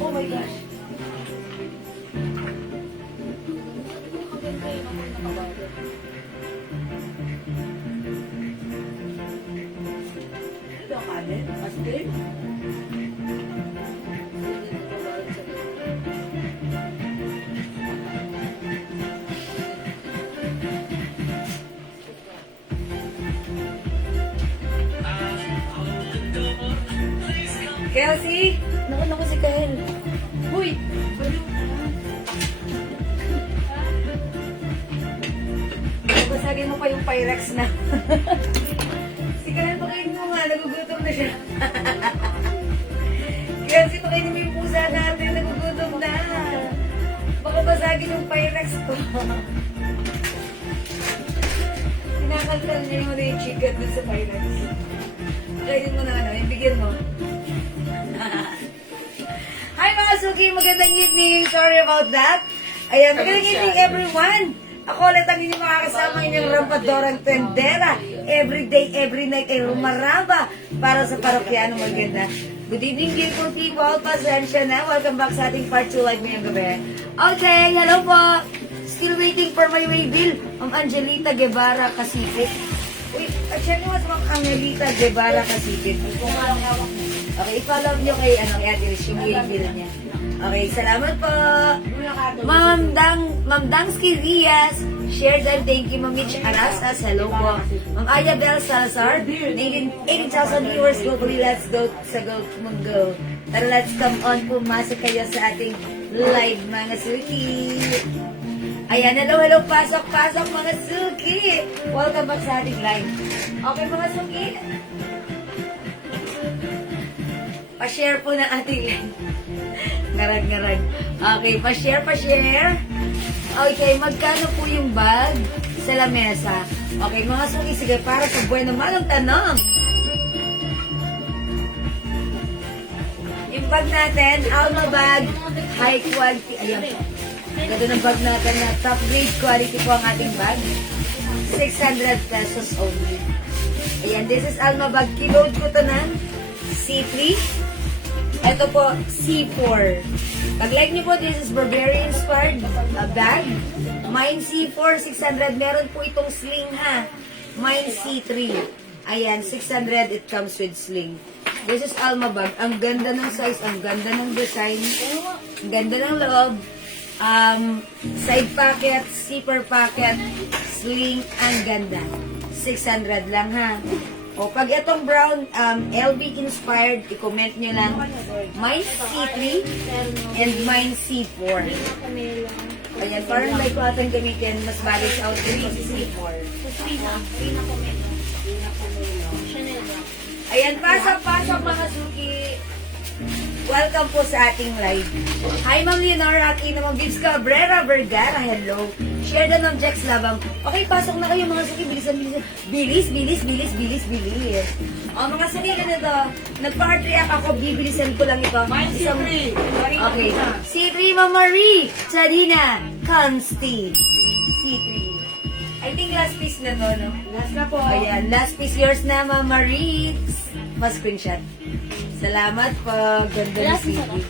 Oh my gosh. Ito ang kanin? Maskin? Kelsey? Naku si Kael. Uy! Basagin mo pa yung Pyrex na. Si Kael, pakainin mo nga. Nagugutom na siya. Kelsey, pakainin mo yung pusa natin. Nagugutom na. Baka basagin yung Pyrex ko. Kinakaltal niya yung yung chicken dun sa Pyrex. Kainin mo na ano, ibigyan mo. Hi mga Suki! Magandang evening! Sorry about that. Ayan, magandang evening everyone! Ako ulit ang inyong makakasama inyong rampadorang tendera. Every day, every night ay rumaramba para sa parokyanong maganda. Good evening, beautiful people. Pasensya na. Welcome back sa ating part 2 live ngayong gabi. Okay, hello po! Still waiting for my way bill. Ma'am Angelita Guevara Kasipit. Uy, siya naman Ma'am Angelita Guevara Kasipit. Okay, i-follow nyo kay Ate Rish, yung bill niya. Okay, salamat po. Ma'am Dangsky Diaz, shared and thank you. Ma'am Mitch Arasas, hello po. Ma'am Aya Bel Salazar, 80,000 viewers globally, let's go sa Go Mungo. Tara, let's come on, pumasok kayo sa ating live mga Suki. Ayan, hello, pasok mga Suki. Welcome back sa ating live. Okay mga Suki? Pa-share po ng ating live. Ngarag. Okay, pa-share. Okay, magkano po yung bag sa lamesa? Okay, mga Suki, sige, para sa buwan naman ang tanong. Yung bag natin, Alma bag, high quality. Ayan po. Ganda ng bag natin na top grade quality po ang ating bag. 600 pesos only. Ayan, this is Alma bag. Kiload ko to ng C3. Ito po, C4. Pag-like niyo po, this is Burberry inspired bag. Mine C4, 600. Meron po itong sling ha. Mine C3. Ayan, 600. It comes with sling. This is Alma bag. Ang ganda ng size, ang ganda ng design. Ang ganda ng loob. Side pocket, zipper pocket, sling, ang ganda. 600 lang ha. O, pag itong brown, LV inspired, i-comment nyo lang. Mine C3 and mine C4. Ayan, parang like ko ating gamitin, mas balance out din kasi C4. Ayan, pasok mga Suki. Welcome po sa ating live. Hi, Ma'am Leonora Aquino, Ma'am Gibbs Cabrera Vergara, hello. Share the Ma'am Jex Labang. Okay, pasok na kayo mga Suki, bilisan. Bilis. O, mga Suki, ganito. Nagpa-heart react ako, bibilisan ko lang ito. Okay. C3, Ma'am Marie, Charina, Consti. C3. I think last piece na to, no? Last na po. Ayan, last piece yours na, Ma'am Marie. Mas-screenshot. Salamat po. Ganda ng CD.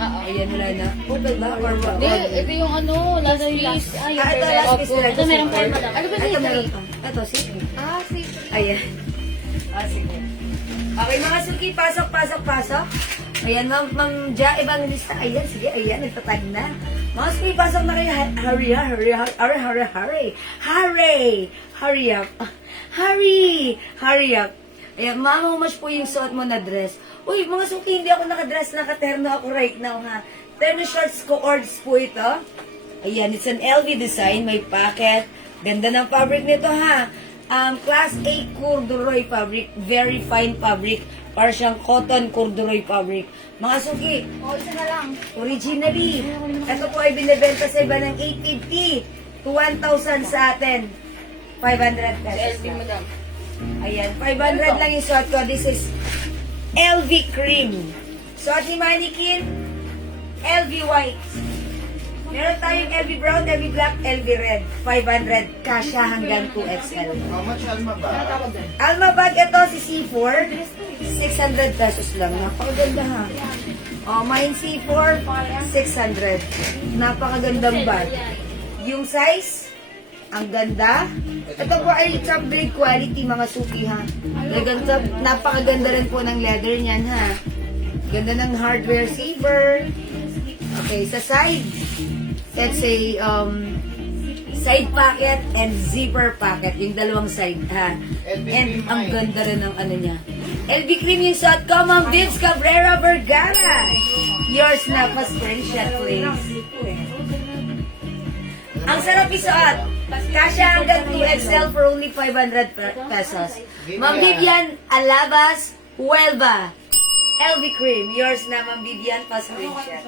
Ayan, wala na. Purple ba? Or what? Ito yung ano, last piece. Ito last piece nila. Ito meron pa madam. Ano ba Ito meron si pa. Ito, CD. si Ayan. Sige. Okay, mga Suki, pasok. Ayan, Ma'am Ja Evangelista. Ayan, sige, ayan, nagtatag na. Mga Suki, pasok na kayo. Hurry up. Ayan, ma'am, how much po yung suot mo na dress? Uy, mga Suki, hindi ako nakadress, nakaterno ako right now, ha. Terno shorts ko, ords po ito. Ayan, it's an LV design, may pocket. Ganda ng fabric nito, ha. Class A corduroy fabric, very fine fabric. Para siyang cotton corduroy fabric. Mga Suki, isa na lang. originally, ito po ay binibenta sa iba ng 850 to 1,000 sa atin. 500 pesos. LV madam. Ayan, 500 lang yung suot ko. This is LV cream. Suot ni Mannequin, LV white. Meron tayong LV brown, LV black, LV red. 500. Kasha hanggang 2XL. How much Alma ba? Alma bag, ito si C4. 600 pesos lang. Napakaganda ha. Oh, mine C4, 600. Napakagandang bag. Yung size, ang ganda. Ito po ay top grade quality mga suki ha. Napakaganda rin po ng leather niyan ha. Ganda ng hardware saver. Okay, sa side, let's say, side pocket and zipper pocket. Yung dalawang side ha. And ang ganda rin ng ano niya. LV cream yung suot ko, Ma'am Vince Cabrera Vergara. Yours na, pa-screenshot please. Ang sarap isuot. Kasya hanggang 2XL for only 500 pesos. Ma'am Vivian Alabas Huelva. LV cream. Yours na, Ma'am Vivian. Pa-screenshot.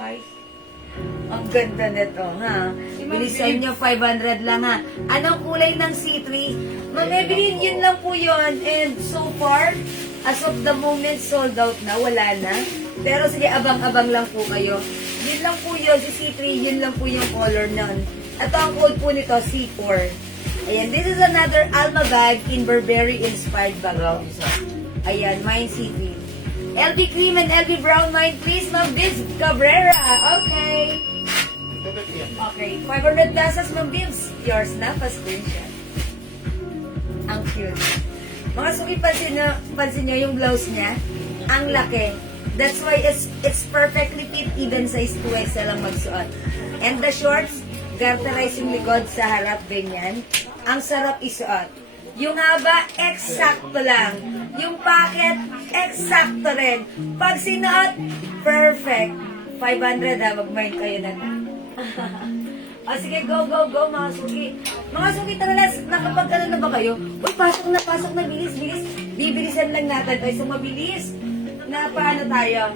Ang ganda nito, ha? Bilisan nyo, 500 lang, ha? Anong kulay ng C3? Ma'am Evelyn, yun lang po yun. And so far, as of the moment, sold out na. Wala na. Pero sige, abang-abang lang po kayo. Yun lang po yun. Si C3, yun lang po yung color nun. Ito ang code po nito, C4. Ayan, this is another Alma bag in Burberry inspired bag. Ayan, mine C3. LV cream and LV brown mine, please, Ma'am Vince Cabrera. Okay. Okay, 500 pesos, Ma'am Vince. Yours na, pa-screenshot. Ang cute. Mga suki, pansin nyo yung blouse niya. Ang laki. That's why it's perfectly fit, even size 2XL ang magsuot. And the shorts, garterize yung likod sa harap, ganyan. Ang sarap isuot. Yung haba, eksakto lang. Yung pocket, eksakto rin. Pag sinuot, perfect. 500 ha, mag-mind kayo na. O sige, go, go, go mga suki. Mga suki talaga, nakapag na ba kayo? Uy, pasok na, bilis, bilis. Bibilisan lang natin tayo sa mabilis. Na paano tayo?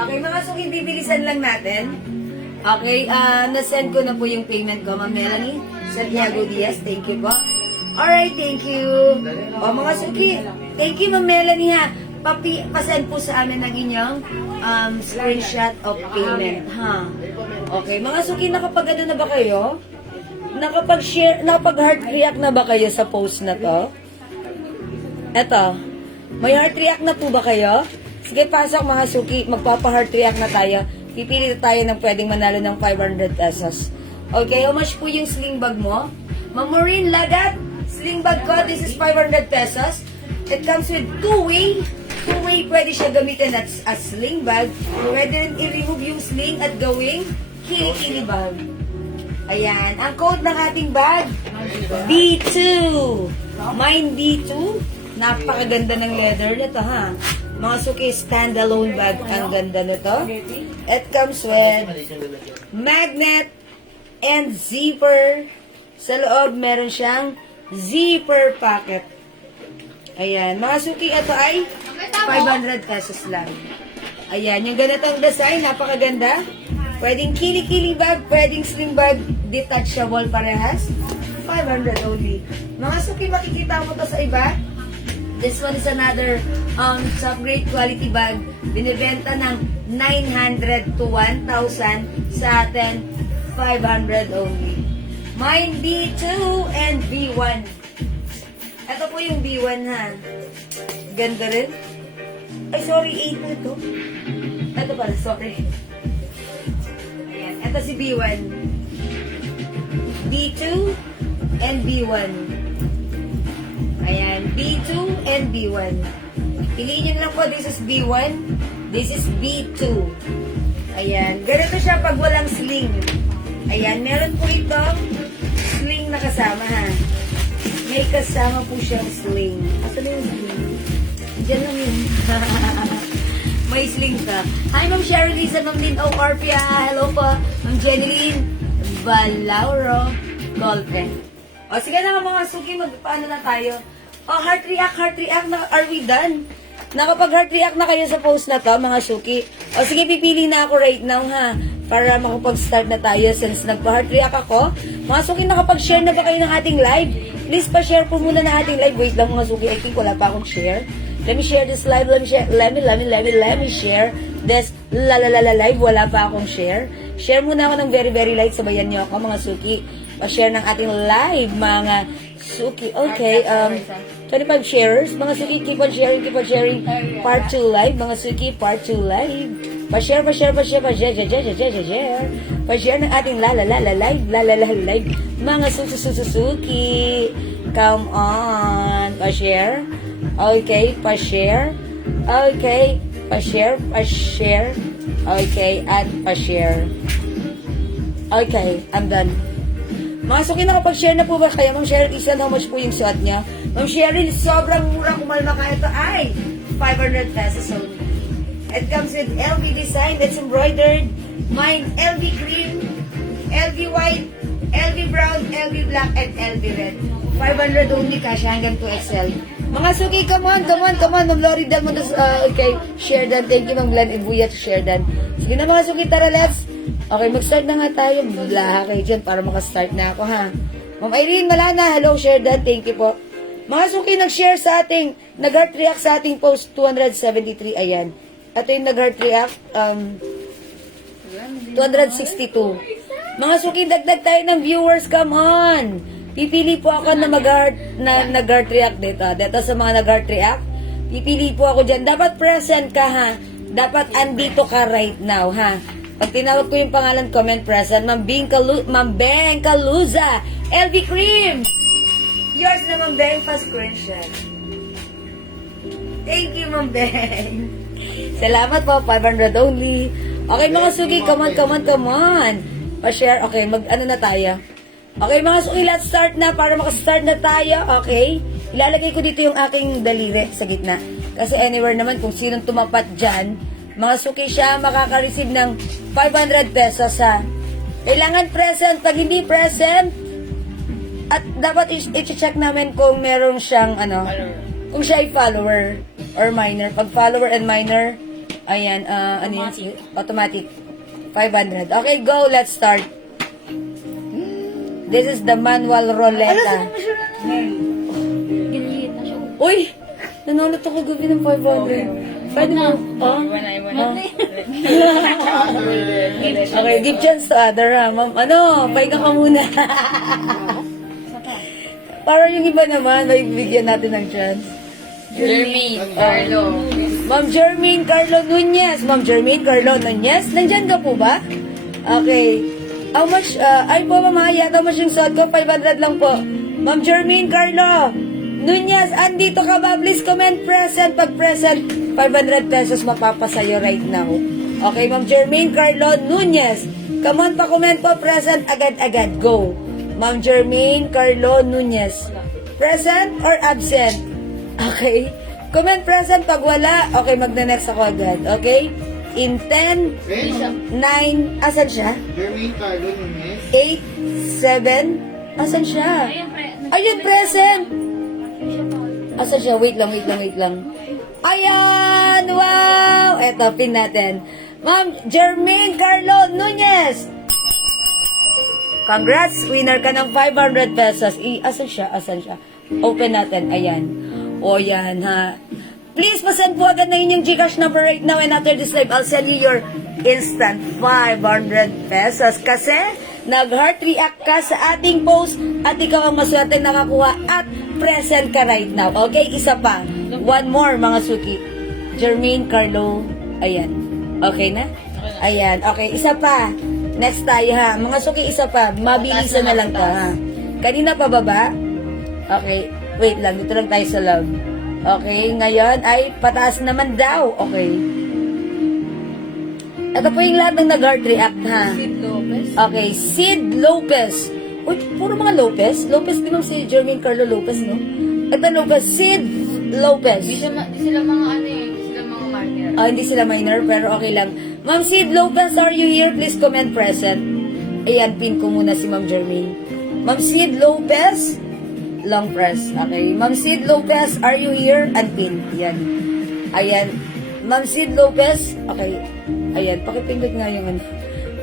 Okay, mga suki, bibilisan lang natin. Okay, na-send ko na po yung payment ko, Ma'am Melanie Santiago Diaz. Thank you po. Alright, thank you. O, mga suki, thank you, Ma'am Melanie ha. Pasend po sa amin ng inyong screenshot of payment, ha? Okay, mga suki, nakapag-ano na ba kayo? Nakapag-share, nakapag-heart react na ba kayo sa post na to? Eto, may heart react na po ba kayo? Sige, pasok mga suki, magpapa-heart react na tayo. Pipili tayo ng pwedeng manalo ng 500 pesos. Okay, how much po yung sling bag mo? Ma'am Maureen Lagat, sling bag ko, this is 500 pesos. It comes with two-way. Two-way, pwede siya gamitin as sling bag. Pwede rin i-remove yung sling at gawing kili-kili bag. Ayan, ang code ng ating bag, B2. Mine B2. Napakaganda ng leather nito, ha? Mga suki, standalone bag. Ang ganda nito. It comes with magnet and zipper. Sa loob, meron siyang zipper pocket. Ayan. Mga suki, ito ay 500 pesos lang. Ayan. Yung ganitong design, napakaganda. Pwedeng kili-kili bag, pwedeng sling bag, detachable parehas. 500 only. Mga suki, makikita mo to sa iba. This one is another top grade quality bag. Binibenta ng 900 to 1,000. Sa atin, 500 only. Mine B2 and B1. Ito po yung B1 ha. Ganda rin. Ay, sorry, 8 na to. Ito pala, sorry. Ayan, ito si B1. B2 and B1. Ayan, B2 and B1. Piliin nyo lang po, this is B1, this is B2. Ayan, ganito siya pag walang sling. Ayan, meron po itong sling na kasama ha. May kasama po siyang sling. Asan yung sling? Diyan lang yun. May sling ka. Hi, Ma'am Cheryl Lisa, Ma'am Lynn Ocarpia. Hello po, Ma'am Jeneline Balauro Golpe. O, sige na mga suki, magpaano na tayo. O, heart react na, are we done? Nakapag-heart react na kayo sa post na to, mga suki. O, sige, pipili na ako right now, ha? Para makapag-start na tayo since nagpa-heart react ako. Mga suki, nakapag-share na ba kayo ng ating live? Please pa-share po muna na ating live. Wait lang mga suki, I think wala pa akong share. Let me share this live. Let me share this live. Wala pa akong share. Share muna ako ng very light. Sabayan niyo ako, mga suki. Pa-share ng ating live, mga suki. Okay, 25 sharers. Mga suki, keep on sharing. Part 2 live. Mga suki, part 2 live. Pa-share. Pa-share ng ating live. Mga suki. Come on. Pa-share. Okay, pa-share. Okay, pa-share. Okay, at pa-share. Okay, I'm done. Mga suki, nakapag-share na po ba kayo? Ma'am Cheryl, how much po yung suot niya? Ma'am Cheryl, sobrang mura. Kumalma ka ito ay 500 pesos only. It comes with LV design that's embroidered. Mine, LV green, LV white, LV brown, LV black, and LV red. 500 only cash hanggang 2XL. Mga suki, come on. Ma'am Lori Del Mondos, okay, share that. Thank you, Ma'am Glenn Ibuya, to share that. Sige na mga suki, tara, let's. Okay, mag-start na nga tayo. Blaha kayo dyan para makastart na ako, ha. Ma'am Irene Malana, hello, share that. Thank you po. Mga suki, nag-share sa ating, nag-heart react sa ating post 273, ayan. Ito yung nag-heart react, 262. Mga suki, dagdag tayo ng viewers, come on. Pipili po ako na nag-heart react dito. Dito sa mga nag-heart react, pipili po ako dyan. Dapat present ka, ha. Dapat andito ka right now, ha. Pag tinawag ko yung pangalan, comment present. Ma'am Beng Caluza, LV Cream. Yours na, Ma'am Beng, pa-screenshot. Thank you, Ma'am Beng. Salamat po, 500 only. Okay, mga suki, come on. Pa-share, okay, ano na tayo. Okay, mga suki, let's start na para makastart na tayo, okay? Ilalagay ko dito yung aking daliri sa gitna. Kasi anywhere naman, kung sinong tumapat dyan, mga suki siya makaka-receive ng 500 pesos, ha. Kailangan present. Pag hindi present, at dapat i-check namin kung meron siyang, kung siya ay follower or minor. Pag follower and minor, ayan, automatic. 500. Okay, go. Let's start. This is the manual roulette. Ginigit na siya. Uy! Nanonot ako gabi ng 500. Pwede mo? Okay, give chance to other, ha. Ma'am, pahinga ka muna. Para yung iba naman, may bigyan natin ng chance. Ma'am Jermaine Carlo Nunez. Nandyan ka po ba? Okay. How much, ay po mamaya, how much yung suot ko? 500 lang po. Ma'am Jermaine Carlo Nunez, andito ka ba? Please comment present. Pag present, 500 pesos mapapasayo right now. Okay, Ma'am Jermaine Carlo Nunez. Come on, pa-comment po, present agad-agad. Go. Ma'am Jermaine Carlo Nunez. Present or absent? Okay. Comment present pag wala. Okay, magna-next ako agad. Okay? In 10, 9, asan siya? Jermaine Carlo Nunez. 8, 7, asan siya? Ayun, present. Asan siya? Wait lang. Ayan! Wow! Eto, pin natin. Ma'am Jermaine Carlo Nunez. Congrats! Winner ka ng 500 pesos. Asan siya? Open natin. Ayan. O yan, ha. Please, pasend po agad na inyong Gcash number right now, and after this live, I'll send you your instant 500 pesos. Kasi, nag-heart react ka sa ating post at ikaw ang maswerte nakakuha at present ka right now. Okay, isa pa. One more, mga suki. Jermaine Carlo. Ayan. Okay na? Ayan. Okay, isa pa. Next tayo, ha. Mga suki, isa pa. Mabilisan na lang ka, ha. Kanina pa baba? Okay. Wait lang. Dito lang tayo sa love. Okay, ngayon ay pataas naman daw. Okay. Ito po yung lahat ng nag-heart react, ha? Sid Lopez. Okay, Sid Lopez. Uy, puro mga Lopez. Lopez, di ba si Jermaine Carlo Lopez, no? Ito Lopez, Sid Lopez. Di sila mga hindi sila mga marker. Hindi sila minor, pero okay lang. Ma'am Sid Lopez, are you here? Please comment present. Ayan, pin ko muna si Ma'am Jermaine. Ma'am Sid Lopez, long press. Okay. Ma'am Sid Lopez, are you here? And pin. Yan. Ayan. Ma'am Sid Lopez. Okay. Ayan. Pakipindot nga yung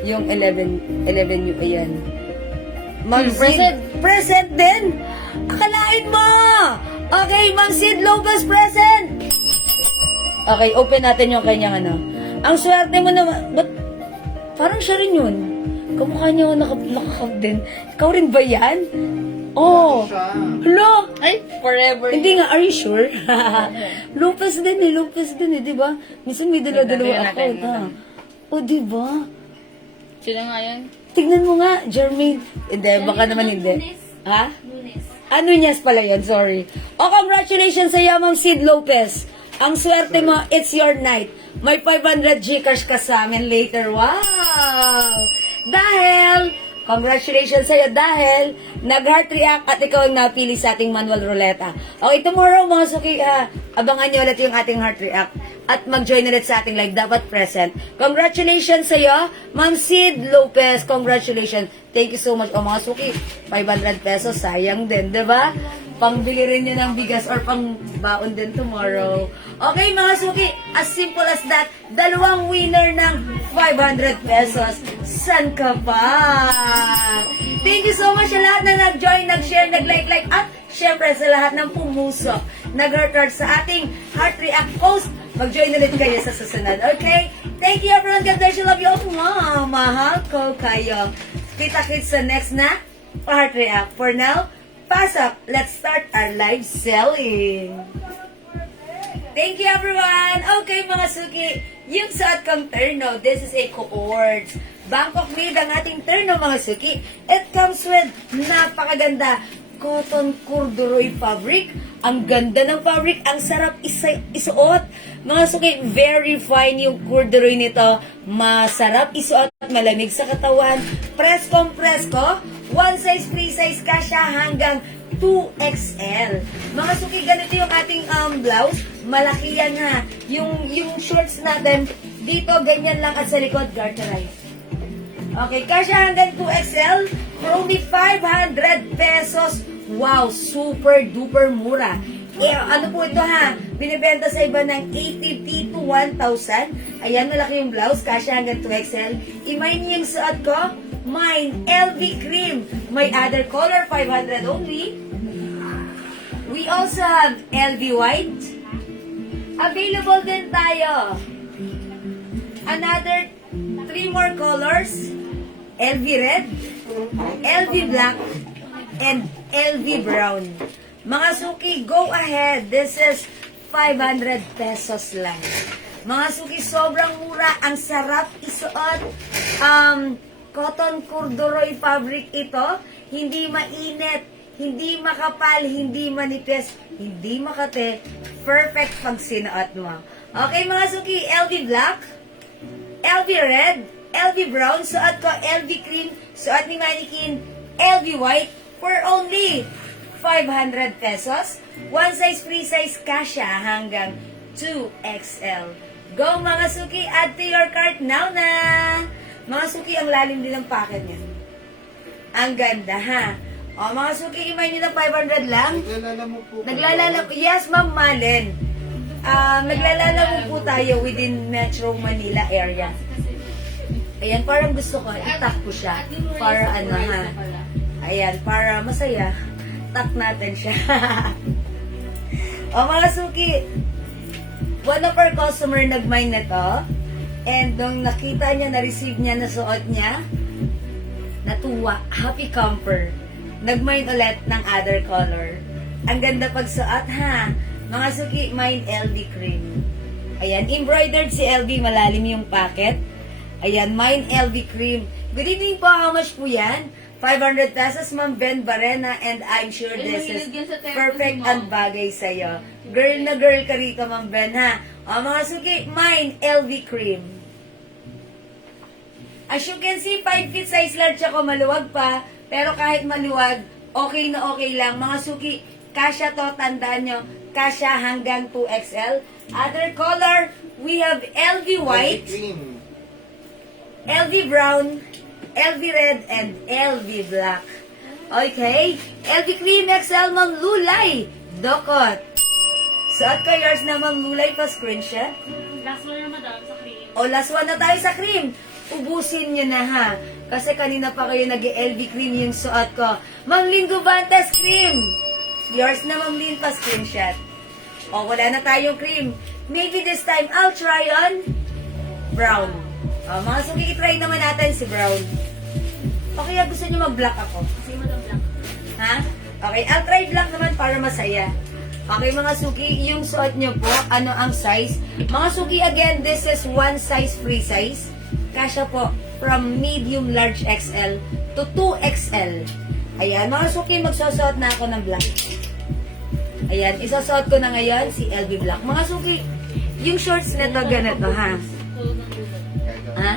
11 yung ayan. Ma'am Sid. Present din? Akalain mo! Okay, Ma'am Sid Lopez present! Okay, open natin yung kanyang ano. Ang swerte mo naman, ba't parang siya rin yun? Kamukha niya nakakap din. Ikaw rin ba yan? Oh. Siya. Hello? Ay, forever. Hindi nga, are you sure? Lopez din eh, di ba? Minsan may dalawa-dalawa ako. O, di ba? Sino nga yan? Tignan mo nga, Jermaine. Hindi, baka naman hindi. Ha? Ano Nunes pala yun, sorry. Oh, congratulations sa Ma'am Sid Lopez. Ang swerte mo, it's your night. May 500 Gcash ka sa amin later. Wow! Dahil, congratulations sa'yo dahil nag-heart react at ikaw ang napili sa ating manual ruleta. Okay, tomorrow mga suki, abangan nyo ulit yung ating heart react at mag-join ulit sa ating live. Dapat present. Congratulations sa'yo, Ma'am Sid Lopez. Congratulations. Thank you so much. O mga suki, 500 pesos, sayang din, di ba? Pangbili rin nyo ng bigas or pang baon din tomorrow. Okay mga suki, as simple as that, dalawang winner ng 500 pesos. San ka pa? Thank you so much sa lahat na nag-join, nag-share, nag-like, at syempre sa lahat ng pumusok, nag-heart sa ating Heart React post. Mag-join ulit kayo sa susunod, okay? Thank you everyone. God bless you. Love you all. Mwah! Mahal ko kayo. Kita-kits sa next na Heart React. For now, pass up. Let's start our live selling. Thank you everyone. Okay mga suki, yung suot kong terno, this is a cohort. Bangkok made ang ating terno mga suki. It comes with napakaganda cotton corduroy fabric. Ang ganda ng fabric, ang sarap isuot. Mga suki, very fine yung corduroy nito. Masarap isuot, malamig sa katawan. Presko, one size, free size ka siya hanggang 2XL. Mga suki, ganito yung ating blouse. Malaki yan ha. Yung shorts natin, dito ganyan lang at sa likod, garterize. Okay, kasya hanggang 2XL for only 500 pesos. Wow, super duper mura. Eh, ano po ito ha? Binibenta sa iba ng 80 to 1,000. Ayan, malaki yung blouse, kasya hanggang 2XL. Imay niyo yung suot ko. Mine, LV cream. May other color, 500 only. We also have LV white. Available din tayo. Another 3 more colors. LV red, LV black, and LV brown. Mga suki, go ahead. This is 500 pesos lang. Mga suki, sobrang mura. Ang sarap isuot. Cotton corduroy fabric ito. Hindi mainit, hindi makapal, hindi manipis, hindi makate. Perfect pag sinuot mo. Okay mga suki, LV black, LV red, LV brown, suot ko LV cream, suot ni Mannequin, LV white for only 500 pesos. One size, free size kasya hanggang 2XL. Go mga suki, add to your cart now na. Mga suki, ang lalim din ng packet niya. Ang ganda ha. O mga suki, imay nyo ng 500 lang. Naglalala mo po. Naglalala, yes ma'am Malen. Naglalala po tayo within Metro Manila area. Ayan, parang gusto ko, itak ko siya. Para ano ha. Ayan, para masaya. Tak natin siya. O mga suki, one of our customer nag-mine na to. And nung nakita niya, na-receive niya, nasuot niya, natuwa, happy camper. Nag-mine ulit ng other color. Ang ganda pagsuot ha. Mga suki, mine LV cream. Ayan, embroidered si LV, malalim yung packet. Ayan, mine LV cream. Good evening po, how much po yan? 500 pesos, Ma'am Ben Barena, and I'm sure this is perfect and bagay sa'yo. Girl na girl ka rito, Ma'am Ben, ha? O, mga suki, mine LV cream. As you can see, 5 feet size large ako, maluwag pa. Pero kahit maluwag, okay na okay lang. Mga suki, kasya to, tandaan nyo, kasya hanggang 2XL. Other color, we have LV white, Cream. LV brown, LV red, and LV black. Okay? LV cream XL, Ma'am Lulay. Dokot. Suot ko yours na, Ma'am Lulay, pa screenshot. Last one na madam sa cream. O, last one na tayo sa cream. Ubusin nyo na ha. Kasi kanina pa kayo nag-LV cream yung suot ko. Ma'am Lynn Gubantes cream. Yours na, Ma'am Lynn, pa screenshot. O, wala na tayong cream. maybe this time, I'll try on brown. Mga suki, itry naman natin si brown. O kaya gusto niyo mag-black ako? Kasi Madam Black. Ha? Okay, I'll try black naman para masaya. Okay, mga suki, yung suot nyo po, ano ang size? Mga suki, again, this is one size free size. Kasya po, from medium large XL to 2XL. Ayan, mga suki, magsusuot na ako ng black. Ayan, isusuot ko na ngayon si LV Black. Mga suki, yung shorts nito ganito, ha? Tulog ng tulog. Ha?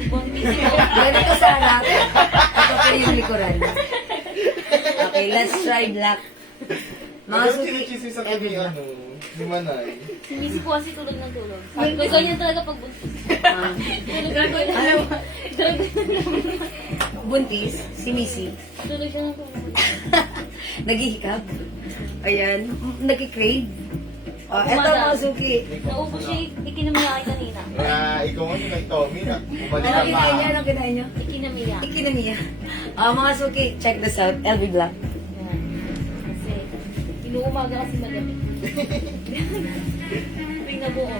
Bonbis. Ganito sa harap. Ito po yung likuran. Okay, let's try black. Mga Mga suki, sinichismis sa kami, ano, ni Manay. Si Missy po kasi tulog ng tulog. Sabi ko, ganyan talaga pag buntis. ah, Tulog na tulog. buntis, si Missy. Tulog siya ng tulog. Naghihikab. Ayan, nagkikrave. Eto mga suki. Naubos siya, ikinamiyakay kanina. Kaya ikaw nga kay Tommy na bumalik Ano ka kinain niya? pa. Ano kinain niya? Ikinamiyak. Ikinamiya. Mga suki, check this out. LV Black. Yan. Kasi, inuumaga kasi magabi. Tuwing nabuo.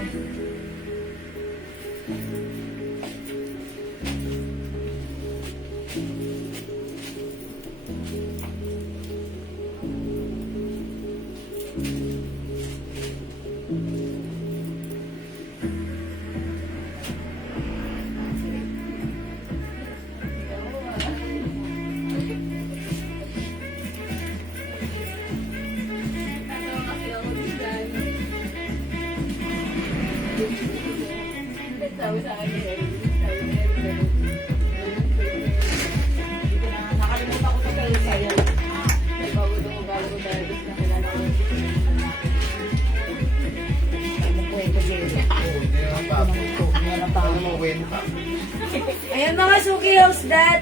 Sabi sa akin, nakalimutan ko sa kayo sa'yo. Bago bago tayo, gusto na kilala ko. Ano mo, win pa. Ayan mga suki, how's that?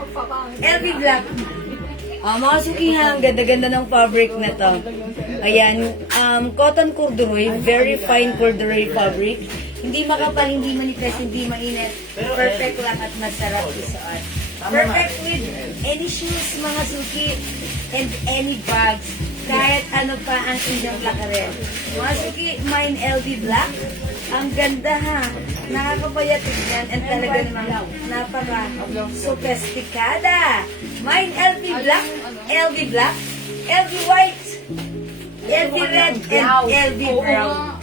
LV Black. Mga suki ha, ang ganda-ganda ng fabric na to. Ayan, cotton corduroy, very fine corduroy fabric. Hindi makapal, hindi manipis, hindi mainit. Perfect lang at masarap isuot. Perfect with any shoes, mga suki, and any bags. Kahit ano pa ang inyong lakarin. Mga suki, mine LV Black. Ang ganda ha. Nakakapayat tignan and talaga namang napaka-sopestikada. Mine LV Black, LV Black, LV White, LV Red, and LV Brown.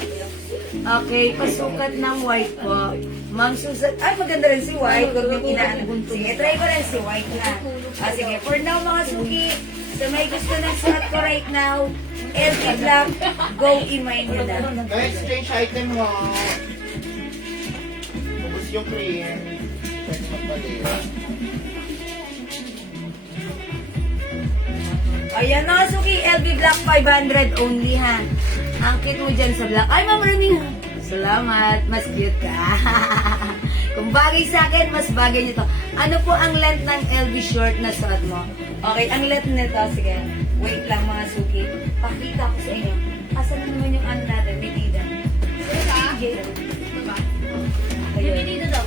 Okay, pasukat ng white po. Ma'am Susan, ay maganda rin si white. Huwag yung inaan. Sige, try ko rin si white na. Sige, for now mga suki, sa may gusto ng suot ko right now, LV Black, go i-mine nyo na. Kaya exchange item mo. Ubus yung cream. Pwede magpalit. Ayan mga suki, LV Black 500 only ha. Ang cute mo dyan sa black. Ay, Ma'am Roning. Salamat. Mas cute ka. Kung bagay sa akin, mas bagay nito. Ano po ang length ng LV short na suot mo? Okay, ang length nito, sige. Wait lang mga suki. Pakita ko sa inyo. Asan na naman yung ano natin, medida? Sige. Yung Ayun. pinito daw.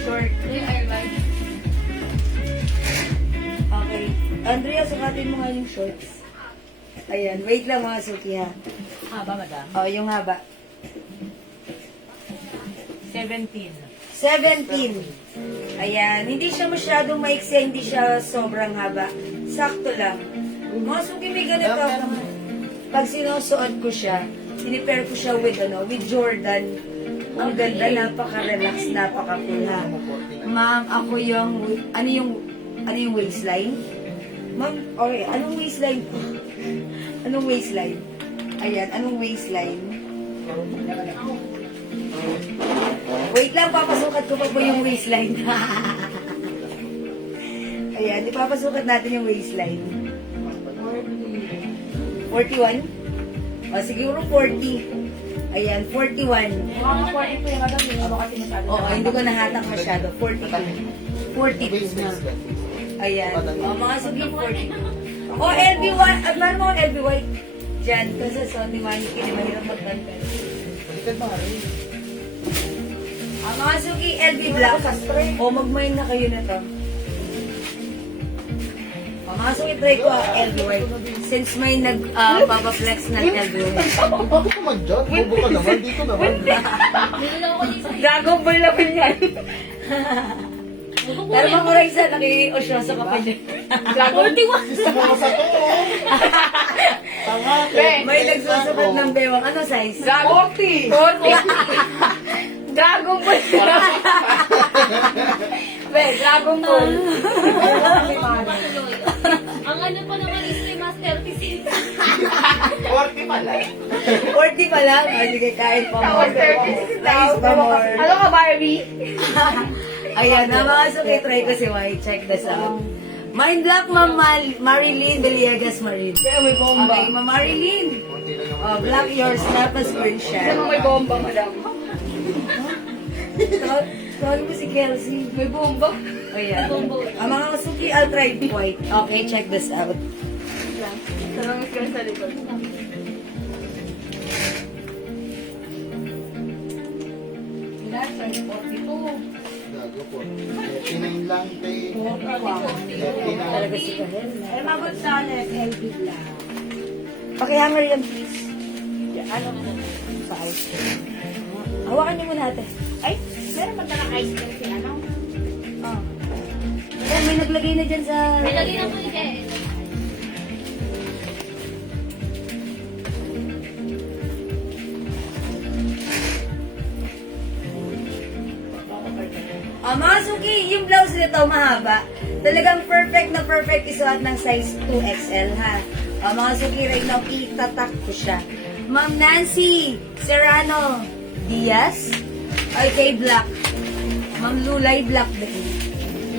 Short. Yung airline. Okay. Andrea, sukatin mo nga yung shorts. Ayan, wait lang mga suki ha. Haba, madam. Oh, yung haba. 17. 17. Ayan, hindi siya masyadong maiksi, hindi siya sobrang haba. Sakto lang. Mga suki, may ganito. Pag sinusuot ko siya, sinipair ko siya with, with Jordan. Ang ganda, napaka-relax, napaka-cool ha. Ma'am, ako yung, ano yung waistline? Ma'am, okay, anong waistline po? Anong waistline? Ayan, anong waistline? Wait lang, papasukat ko pa po yung waistline. Ayan, ipapasukat natin yung waistline. 41? O, siguro 40. Ayan, 41. Mga 40 po yung madam, yung ano kasi masyado. Oo, hindi ko nahatak masyado. 42. 42 na. Ayan. O, mga sugi, 40. O, LB1. At paano mo LB1? Diyan, kasi sa ni Manny, mahirap magtanggal. Balikan ba rin? Ang mga sugi, LB Black. O, mag-mine na kayo na to. O, mga sugi, try ko LB White. Since may nag-papaflex ng LV White. Bakit naman dyan? Bobo ka naman. Dito naman. Dragon Ball naman yan. Pero mamuray sa naki-osyoso ka pa dyan. Dragon 41. Gusto mo sa to. Tanga. May nagsusukat ng bewang. Ano size? Dragon 40. Dragon Ball. Be, Dragon Ball. Ang ano pa naman is may Master PC. 40 pala. 40 pa lang. O, sige, kain pa more. Nice pa more. Ano ka, Barbie? Ayan, na mga suki, try ko si White. Check this out. Mind Black, Ma'am Marilyn Villegas Marin. Kaya may bomba. Okay, Ma'am Marilyn. Oh, black your snap a screenshot. Ano may bomba, madam? Tawag mo si Kelsey. May bomba. Ayan. Ang mga suki, I'll try White. Okay, check this out. Sarangis ka sa likod. Ilan? 42. Gago po. 39 lang, te. 39. Talaga si Kahel. Ay, mabot sa akin. Healthy lang. Pakihanger yan, please. Ano? Sa ice cream. Hawakan niyo muna ate. Ay, meron man talang ice cream si ano? Oh. Ayan, may naglagay na dyan sa... May lagi na po niya eh. Mga suki, yung blouse nito mahaba. Talagang perfect na perfect isuot ng size 2XL ha. Mga suki, right now, itatak ko siya. Ma'am Nancy Serrano Diaz. Okay, black. Ma'am Lulay, black din.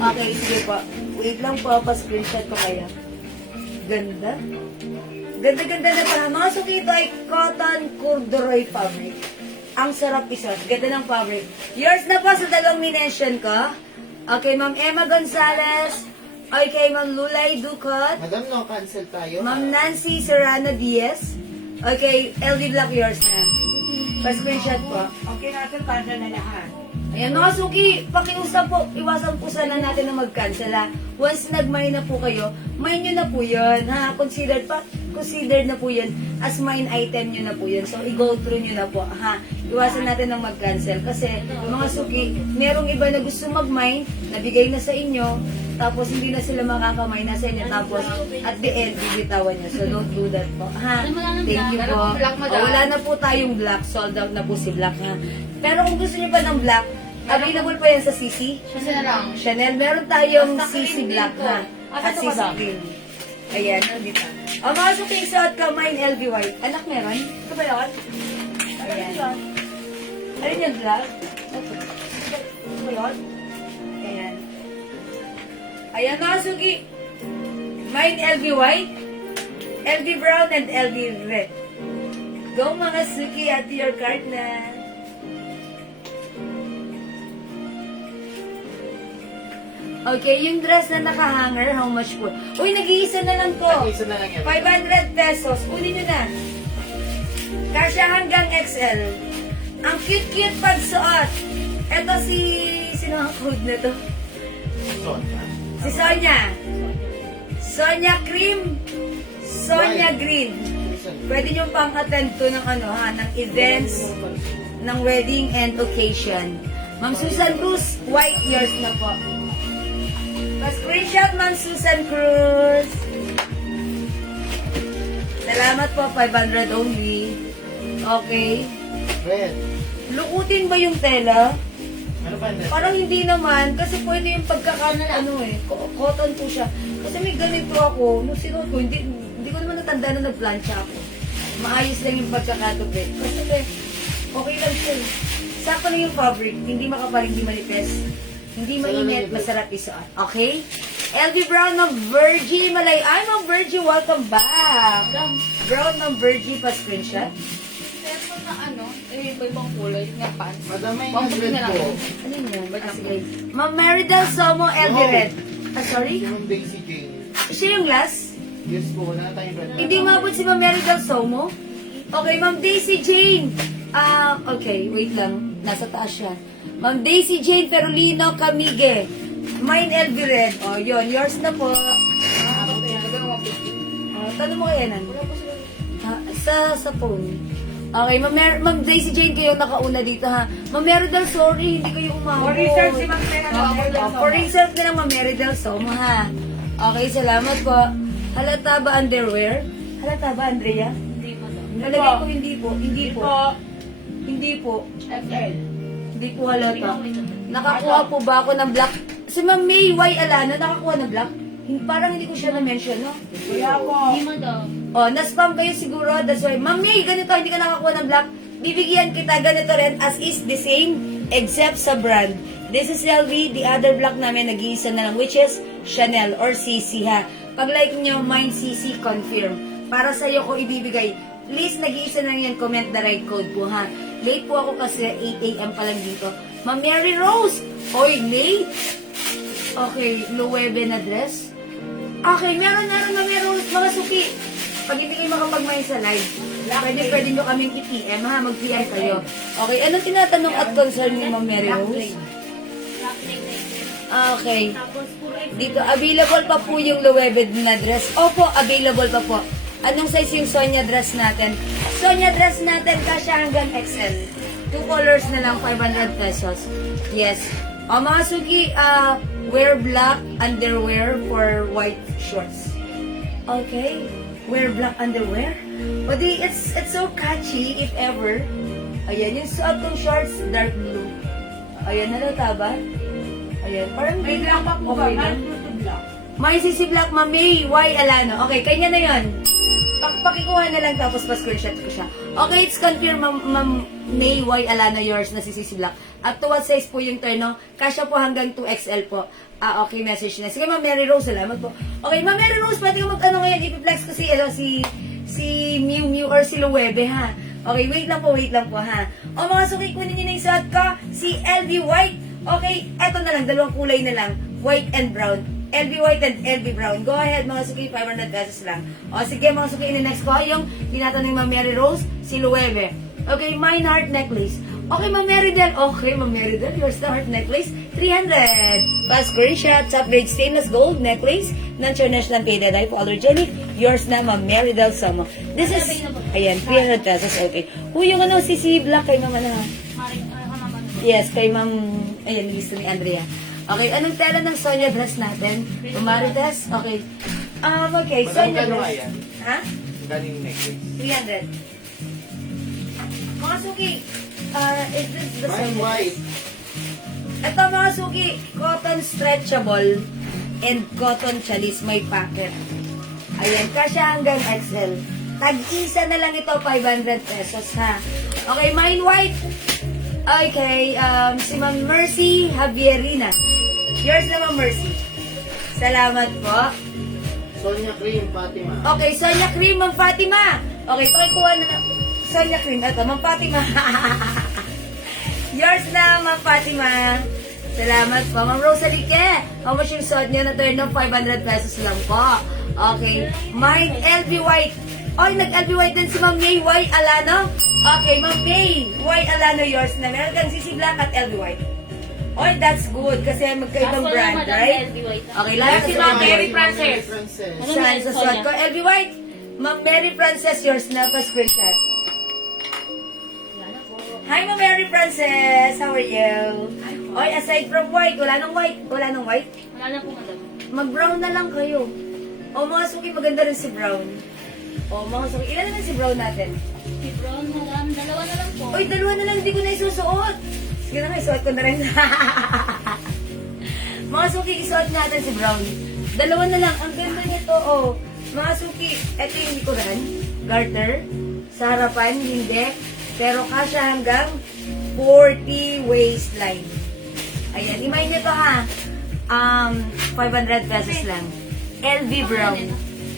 Okay, sige po. Wait lang po, pa-screenshot ko kayo. Ganda. Ganda-ganda na pa. Mga suki, ito ay cotton corduroy fabric. Ang sarap isuot. Ganda ng fabric. Yours na po sa dalawang minention ko. Okay, Ma'am Emma Gonzalez. Okay, Ma'am Lulay Ducot. Madam, no, cancel tayo. Ma'am Nancy Serrano Diaz. Okay, LD Black yours na. Pa-screenshot po. Okay, natin para na lahat. Ayan mga suki, pakiusap po, iwasan po sana natin na mag-cancel ha. Once nag-mine na po kayo, mine nyo na po yun ha. Consider na po yun as mine item nyo na po yun. So, i-go through nyo na po ha. Iwasan natin ng mag-cancel kasi yung mga suki, merong iba na gusto mag-mine, nabigay na sa inyo, tapos hindi na sila makakamay na sa inyo, tapos at the end, bibitawan nyo. So, don't do that po ha. Thank you po. Wala na po tayong black, sold out na po si black ha. Pero kung gusto nyo pa ng black, available pa yan sa CC. Kasi na lang. Chanel, meron tayong Basta CC clean Black din po. ha. Asa At to CC ba? Green. Ayan. Ang mga suking suot ka, mine LV White. Anak, meron? Ito ba yun? Ayan. Ano yung black? Ito ba yun? Ayan. Ayan mga suki. Mine LV White, LV Brown, and LV Red. Go mga suki at your card na. Okay, yung dress na nakahanger, how much po? Uy, nag-iisa na lang to. Isa na lang yan. 500 pesos. Kunin nyo na. Kasya hanggang XL. Ang cute-cute pagsuot. Ito si... Sino ang code na to? Sonia. Si Sonia. Sonia Cream. Sonia Green. Pwede nyo pang attend to ng ano ha, ng events, ng wedding and occasion. Ma'am Susan Cruz, white yours na po. Pa-screenshot, Ma'am Susan Cruz. Salamat po, 500 only. Okay. Red. Lukutin ba yung tela? Ano ba yan? Parang hindi naman, kasi pwede yung ano eh, cotton po siya. Kasi may ganito ako, nung sinuot ko, hindi ko naman natanda na nag-plancha ako. Maayos lang yung pagkakatubig. Kasi okay lang siya. Sakto lang yung fabric, hindi makapal, hindi manipes. Hindi mainit, masarap isuot. Okay? LV Brown ng Virgie Malay. Ay, Ma'am Virgie, welcome back. Brown ng Virgie pa screenshot. Kaya po na ano, eh, may ibang kulay nga pants. Madam, may Pamputin na lang. po. Ano yun? Ah, sige. Ma'am Meridel Somo, LV Red. Ah, sorry? Yung Daisy Jane. Siya yung last? Yes po, wala na tayong red. Hindi umabot si Ma'am Meridel Somo? Okay, Ma'am Daisy Jane. Okay, wait lang. Nasa taas siya. Ma'am Daisy Jane Ferolino Camige. Mine LV Red. O, yun. Yours na po. Ito naman 50. Paano mo kaya nan? Sa phone. Okay, Ma'am Daisy Jane kayo nakauna dito ha. Ma'am Meridel, sorry, hindi kayo umabot. For research si Ma'am Tena. For research na lang, Ma'am Meridel, Soma ha. Okay, salamat po. Halata ba underwear? Halata ba, Andrea? Hindi mo daw. Nalagay ko hindi po. Hindi po. Hindi po. FL. Hindi po halata. Nakakuha po ba ako ng black? Si Ma'am May Y. Alana, nakakuha ng black? Parang hindi ko siya na-mention, no? Kuya po. Hindi mo daw. Oh, na-spam kayo siguro. That's why, Ma'am May, ganito, hindi ka nakakuha ng black. Bibigyan kita ganito rin as is the same except sa brand. This is LV, the other black namin nag-iisa na lang which is Chanel or CC ha. Pag like nyo, mine CC confirm. Para sa iyo ko ibibigay. Please, nag-iisa na lang yan, comment the right code po ha. Late po ako kasi 8 a.m. pa lang dito. Ma'am Mary Rose! Oy, late! Okay, Loewe na dress. Okay, meron mga suki. Pag hindi kayo makapag-mine sa live, pwede nyo kaming i-PM ha, mag-PM kayo. Okay, anong tinatanong at concern ni Ma'am Mary Rose? Okay. Dito, available pa po yung Loewe na dress. Opo, available pa po. Anong size yung Sonia dress natin? Sonia dress natin, kasya hanggang XL. 2 colors na lang, 500 pesos. Yes. O mga suki, wear black underwear for white shorts. Okay. Wear black underwear. O di, it's so catchy if ever. Ayan, yung suot kong shorts, dark blue. Ayan, halata ba? Ayan, parang May black pa po ba? okay lang. Black. May sisi black, Mami, Y. Alano. Okay, kanya na yun. Pakikuha na lang tapos pa-screenshot ko siya. Okay, it's confirmed, Ma'am May Y. Alano, yours na si Sisi Black. Up to what size po yung terno? Kasya po hanggang 2XL po. Okay, message na. Sige, Ma'am Mary Rose, salamat po. Okay, Ma'am Mary Rose, pwede ka mag-ano ngayon, ipiplex ko si Miu Miu or si Loewe, ha? Okay, wait lang po, ha? O mga suki, kunin nyo na yung suot ko, si LV White. Okay, eto na lang, dalawang kulay na lang, white and brown. LV White and LV Brown. Go ahead, mga suki, 500 pesos lang. O, sige, mga suki, in-next ko, yung tinatanong Ma'am Mary Rose, si Loewe. Okay, mine heart necklace. Okay, Ma'am Meridel. Okay, Ma'am Meridel, yours na heart necklace, 300. Fast screenshot, top grade stainless gold necklace, non-international paid eye for allergenic. Yours na, Ma'am Meridel Samo. This is, ayan, 300 pesos, okay. Yung ano, si Black, kay Ma'am, ano ha? Yes, kay Ma'am, ayan, listo ni Andrea. Okay, anong tela ng Sonia dress natin? Marites? Okay. Okay, Sonia dress. Ha? Galing necklace. 300. Mga suki, is this the Mine Sonia white. dress? Ito mga suki, cotton stretchable and cotton chalis, may packet. Ayan, kasya hanggang XL. Tag-isa na lang ito, 500 pesos ha. Okay, mine white. Okay, si Ma'am Mercy Javierina. Yours na, Ma'am Mercy. Salamat po. Sonia Cream, Fatima. Okay, Sonia Cream, Ma'am Fatima. Okay, pakikuha na lang. Sonia Cream, ito, Ma'am Fatima. Yours na, Ma'am Fatima. Salamat po. Ma'am Rosalie Ke, how much yung suot niyo na turn of 500 pesos lang po. Okay, mine LV White. Oy, nag-LV White din si Ma'am May Y. Alano. Okay, Ma'am May Y. Alano, yours na. Meron kang CC Black at LV White. Oy, that's good kasi magkaibang brand, right? Okay, lahat Si si Ma'am Ma'am Mary Mary Frances. Frances. Ano Saan na, sa Sonia? suot ko? LV White. Ma'am Mary Frances, yours na pa screenshot. Hi, Ma'am Mary Frances. How are you? Oy, aside from white, wala nang white. Wala nang white. Wala na po, madam. Mag-brown na lang kayo. O, mga suki, maganda rin si brown. O, mga suki, ilan naman si brown natin? Si Brown, madam. Dalawa na lang po. Oy, dalawa na lang, hindi ko na isusuot. Sige na nga, isuot ko na rin. Mga suki, isuot natin si brown. Dalawa na lang, ang ganda nito, oh. Mga suki, eto yung likuran, garter. Sa harapan, hindi. Pero kasya hanggang 40 waistline. Ayan, imay nyo to ha. 500 pesos lang. LV Brown.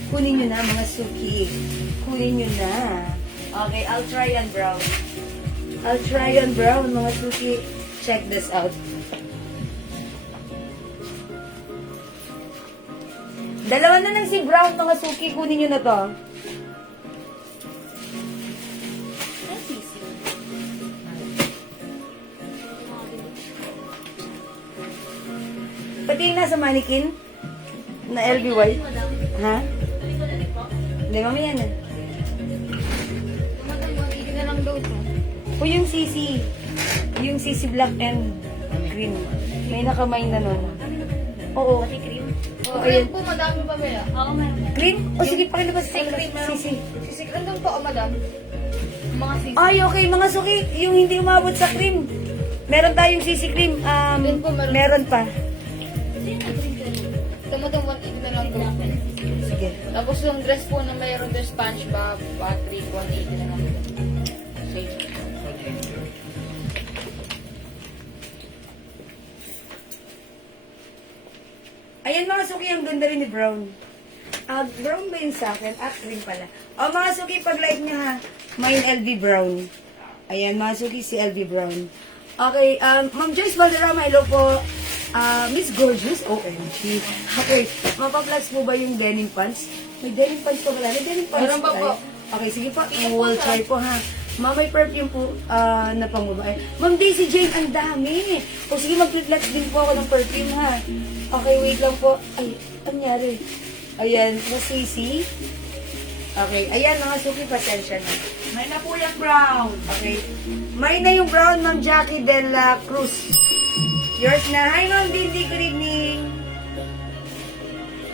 Kunin nyo na mga suki. Kunin nyo na. Okay, I'll try on brown. I'll try on brown mga suki. Check this out. Dalawa na lang si brown mga suki. Kunin nyo na to. Pati yung nasa mannequin na LV White. Madam. Ha? Tuloy ko na rin po. Hindi, mamaya na. Madam, 180 na lang daw to. O yung CC. Yung CC black and green. May nakamay na nun. Oo. Pati cream. Oo, Cream ayan. po, madami pa ba? Oo, meron. Green? O sige, pakilabas sa Cream, meron CC. Sisig, andun po, madam. Mga sisig. Ay, okay. Mga suki, yung hindi umabot sa cream. Meron tayong CC cream. Yun po, meron. Meron pa. Ito madam, 180 na lang daw. Sige. Tapos yung dress po na mayroon doon, SpongeBob, Patrick, 180 na lang. Same. Ayan mga suki, ang ganda rin ni Brown. Brown ba yun sa akin? Cream pala. O mga suki, pag-like niya ha. Mine LV Brown. Ayan mga suki, si LV Brown. Okay, Ma'am Joyce Valderrama, hello po. Miss Gorgeous, OMG. Okay, mapaplugs mo ba yung denim pants? May denim pants pa pala. May denim pants Meron pa po. Okay, sige po. We'll try po ha. Ma'am, may perfume po na pang babae. Ma'am Daisy Jane, ang dami. O sige, mag-flex din po ako ng perfume ha. Okay, wait lang po. Ay, ano nangyari? Ayan, nasisi. Okay, ayan mga suki, pasensya na. May na po yung brown. Okay. May na yung brown, Ma'am Jackie de la Cruz. Yours na. Hi, Ma'am Dindy. Good evening.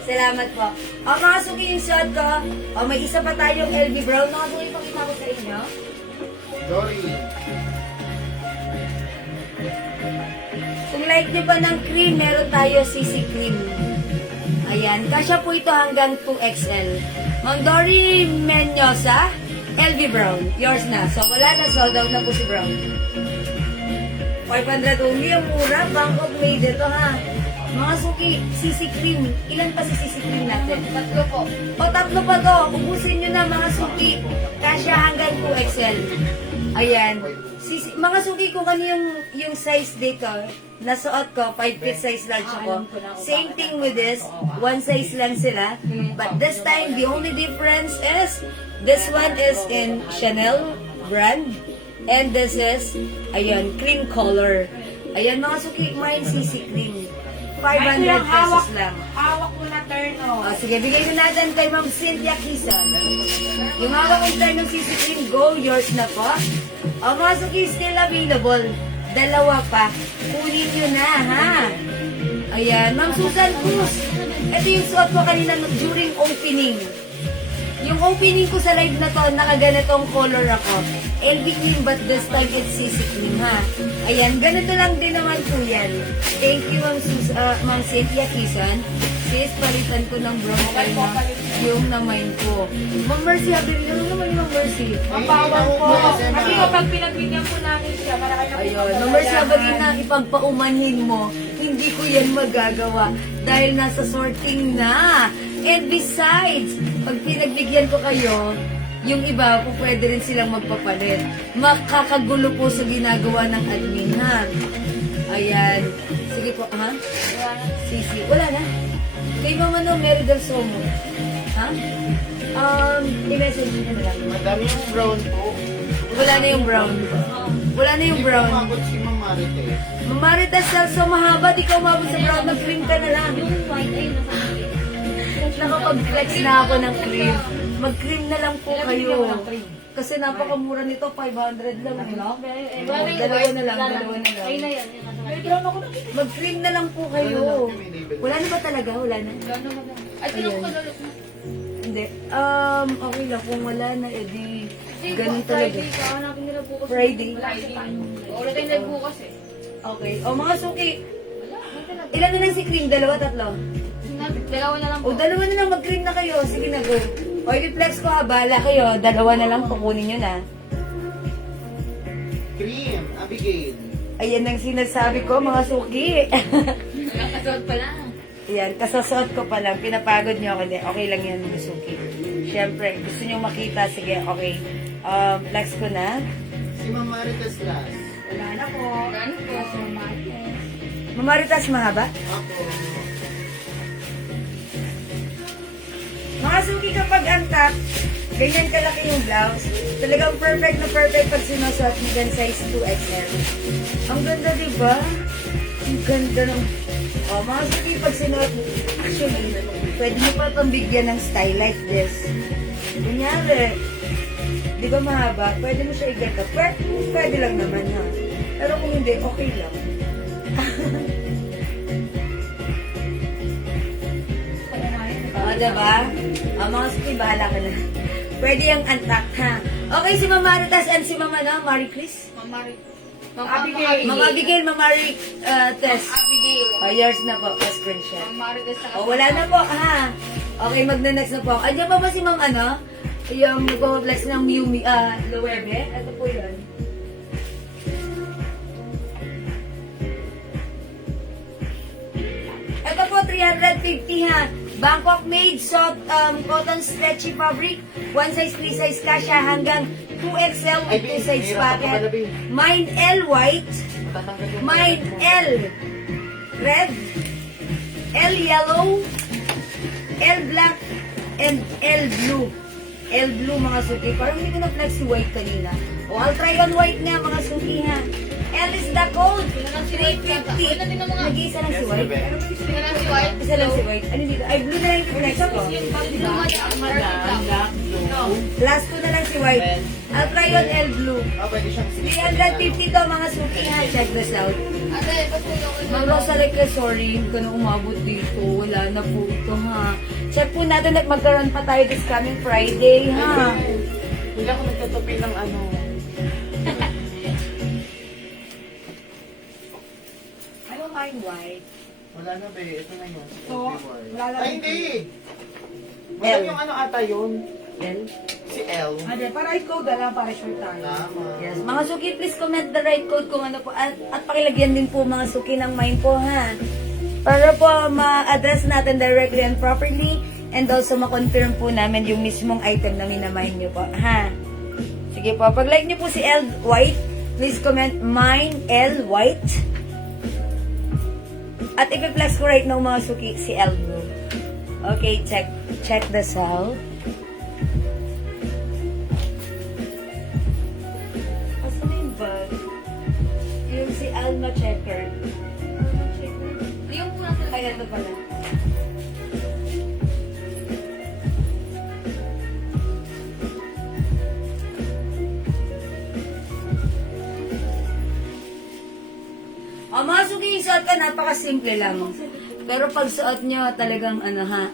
Salamat po. Mga suki yung shot ko. May isa pa tayong LV Brown. Mga suki, pakita ko sa inyo. Dory. Kung like nyo ba ng cream, meron tayo CC cream. Ayan. Kasya po ito hanggang 2XL. Ma'am Dory Menyosa, LV Brown. Yours na. So, wala na. Sold out na po si Brown. 500 only. Ang mura. Bangkok made ito ha. Mga suki, CC cream. Ilan pa si CC cream natin? Tatlo po. O, tatlo pa to. Ubusin nyo na mga suki. Kasya hanggang 2XL. Ayan. Mga suki, kung ano yung size dito, nasuot ko, 5 feet size large ako. Same thing with this. One size lang sila. But this time, the only difference is, this one is in Chanel brand. And this is, ayan, cream color. Ayan mga suki, mine CC cream. 500 pesos lang. Hawak mo na terno. Sige, bigay na natin kay Ma'am Cynthia Kison. Yung hawak kong tayo ng CC cream, go, yours na po. Mga suki, still available. Dalawa pa. Kunin nyo na, ha? Ayan, Ma'am Susan Cruz. Ito yung suot ko kanina during opening. Yung opening ko sa live na to, nakaganitong color ako. LV cream, but this time it's CC cream, ha? Ayan, ganito lang din naman po yan. Thank you, Ma'am Cynthia Kison. Sis, palitan ko ng brown kayo na yung na-mine ko. Ma'am Mercy, habilin ano naman yung Ma'am Mercy? Mabawal po. Kasi kapag pinagbigyan po namin siya, para kayo Ayun, Ma'am Mercy, habilin na ipagpaumanhin mo. Hindi ko yan magagawa dahil nasa sorting na. And besides, pag pinagbigyan ko kayo, yung iba po pwede rin silang magpapalit. Makakagulo po sa ginagawa ng admin, ha? Ayan. Sige po, ha? Sisi. Wala na. Kay Mama no, Mary Del Somo. Ha? I-message niyo na lang. Madami yung brown po. Wala na yung brown. Wala na yung brown. Umabot si Ma'am Marites. Mamaritas, so mahaba, di ka umabot sa brown, mag-cream ka na lang. Yung white, ayun, nasa gilid. Nakapag-flex na ako ng cream. Mag-cream na lang po kayo. Kasi napakamura nito, 500 lang. Dalawa na lang, dalawa na lang. Ayun na yan, yung nasa gilid. Mag-cream na lang po kayo. Wala na ba talaga? Wala na? Gano'n madam. Ay, tinong ko lulot na. Hindi. Okay lang. Kung wala na, edi ganun talaga. Friday, kahanapin nila bukas. Friday. Wala tayong live bukas eh. Okay. O mga suki, ilan na lang si cream? Dalawa, tatlo? Dalawa na lang po. O dalawa na lang, mag-cream na kayo. Sige na, go. O i-flex ko ha, bahala kayo. Dalawa na lang, kukunin nyo na. Cream, Abigail. Ayan ang sinasabi ko, mga suki. Nakasuot pa lang. Ayan, kasasuot ko pa lang. Pinapagod nyo ako. Hindi, okay lang yan, mga suki. Siyempre, gusto nyo makita. Sige, okay. Flex ko na. Si Ma'am Marites last. Wala na po. Gano'n po. Mamaritas mahaba? Ako. Mga suki, kapag antak, ganyan kalaki yung blouse. Talagang perfect na perfect pag sinusuot mo dyan size 2XL. Ang ganda, diba? Ang ganda ng... mga suki, pag sinuot mo, actually, pwede mo pa itong bigyan ng style like this. Kunyari, di ba mahaba? Pwede mo siya i-get up. Pwede lang naman ha. Pero kung hindi, okay lang. Oo, diba? Mga suki, bahala ka na. Pwede yung antak ha. Okay, si Mama Maritas and si Mama Marie Chris. Ma'am Abigail. Mama Abigail, Mama Marie Tess. Abigail. Yours na po, best screenshot. Ma'am Marites sa Wala na po, ha? Okay, magna-next na po. Andiyan pa ba si Ma'am yung nag-flex ng Miumi, Luwebe? Ito po yun. Ito po, 350 ha. Bangkok made, soft, cotton stretchy fabric. One size, 3 size kasha hanggang 2XL with 2 size packet. Mine L white. Mine L red. L yellow. L black. And L blue. L blue mga suki. Parang hindi ko na-flex si white kanina. O, I'll try on white nga mga suki ha. L is the code. 350. Nag-iisa lang si white. Sino lang si White? Isa lang si white. Ano dito? Ay, blue na lang yung flex ko. Last two na lang si white. I'll try on L blue. Pwede siyang 350 to mga suki ha. Check this out. Ate, pasuyo ko Ma'am Rosalic, sorry, hindi ko na umabot dito. Wala na po ito ha. Check po natin at magkaroon pa tayo this coming Friday ha. Hindi ako nagtutupi ng ano. I don't mind white. Wala na be, ito na yun. So, wala lang. Ay, hindi! Wala L. yung ano ata yun. L? Si L. Ade, para i-code na lang para sure tayo. Tama. Yes. Mga suki, please comment the right code kung ano po. At pakilagyan din po mga suki ng mine po ha. Para po ma-address natin directly and properly. And also ma-confirm po namin yung mismong item na minamine nyo po. Ha? Sige po. Pag like nyo po si L White, please comment mine L White. At i-flex ko right now mga suki si L Blue. Okay, check this out. Asa na yung bag? Yung si Alma Checker. Yung po nasa Ay, ito pala. Mga suki, yung suot ka, napakasimple lang. Pero pag suot nyo, talagang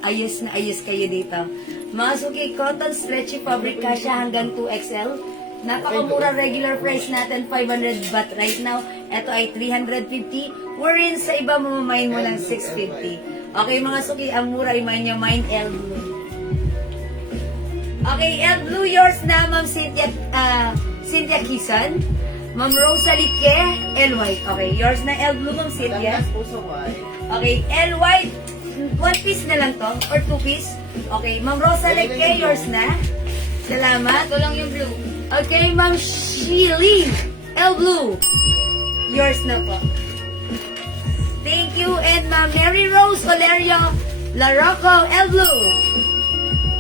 ayos na ayos kayo dito. Mga suki, cotton stretchy fabric kasha hanggang 2XL. Napakamura regular price natin, 500 baht right now. Ito ay 350. Wherein sa iba mamamain mo lang 650. Okay mga suki, ang mura ay mine nyo, mine L Blue. Okay, L Blue, yours na, Ma'am Cynthia Kison. Ma'am Rosalie Ke, L White. Okay, yours na L Blue, Ma'am Cynthia. Landas po sa white. Okay, L White, 1 piece na lang to, or 2 piece. Okay, Ma'am Rosalie Ke, yours na. Salamat. ito lang yung blue. Okay, Ma'am Shilly, L Blue. Yours na po. Thank you, and Ma'am Mary Rose Olerio Larocco, L Blue.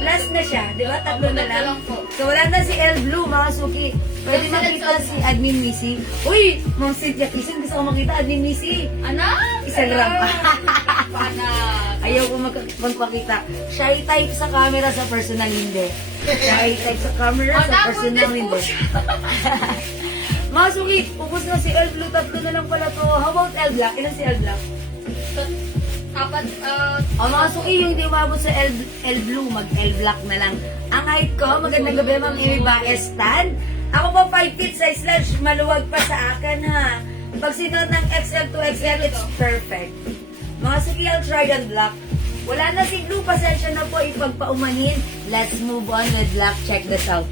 Plus na siya, di ba? Tatlo na lang. So, wala na si L Blue, mga suki. Pwede makita si Admin Missy. Uy, Ma'am Cynthia Kison, gusto ko makita Admin Missy. Anak! Isang ramp. Panak! Ayaw ko magpakita. Shy type sa camera, sa personal hindi. Shy type sa camera, sa personal hindi. Mga suki, pupus na si L Blue, tatlo na lang pala to. How about L Black? Ilan si L Black? Apat, Mga suki, yung hindi umabot sa L Blue, mag-L Black na lang. Ang height ko, magandang gabi, Ma'am Amy Baestan. Ako po 5 feet size large, maluwag pa sa akin ha. Pag sinuot ng XL to XL, it's perfect. Mga suki, I'll try on black. Wala na si Blue, pasensya na po ipagpaumanin. Let's move on with black. Check this out.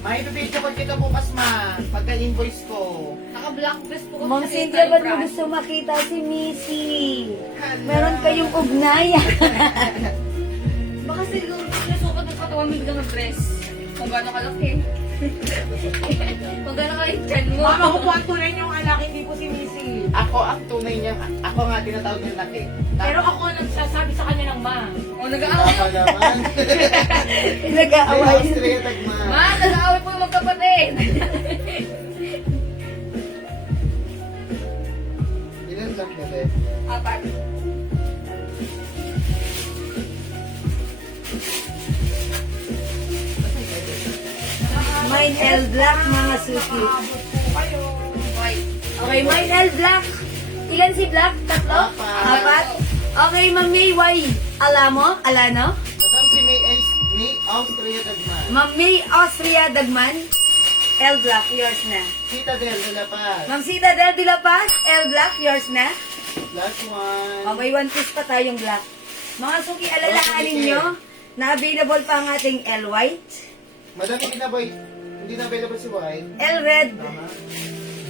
May bibidyo ko kita bukas ma. Pagka-invoice ko. naka-black dress po Ma'am Cynthia, ba't mo gusto makita si Missy? Meron kayong ugnayan. Baka siguro sinusukat ng katawan biglang ng dress. Kung gano'n kalaki. Kung gano'n kalaki dyan mo. Mama ko po ang tunay niyong anak, hindi po si Missy. Ako ang tunay niyang, ako nga tinatawag niyang laki. Pero ako nagsasabi sa kanya ng ma. O, nag-aaway. Ako naman. Nag-aaway. Ay, straight tag ma. Ma, nag-aaway po yung magkapatid. Ilan lang nila? Apat. L Black, mga suki. White. Okay, mine L Black. Ilan si Black? Tatlo? Apat? Okay, Ma'am May Y. Alano? Madam si May Austria Dagman. Ma'am May Austria Dagman. L Black, yours na. Citadel de La Paz. Ma'am Sita Del de La Paz, L Black, yours na. Last one. Oh, may one piece pa tayong black. Mga suki, alalahanin nyo na available pa ang ating L White, Madam, hindi na available si White. L Red, Tama.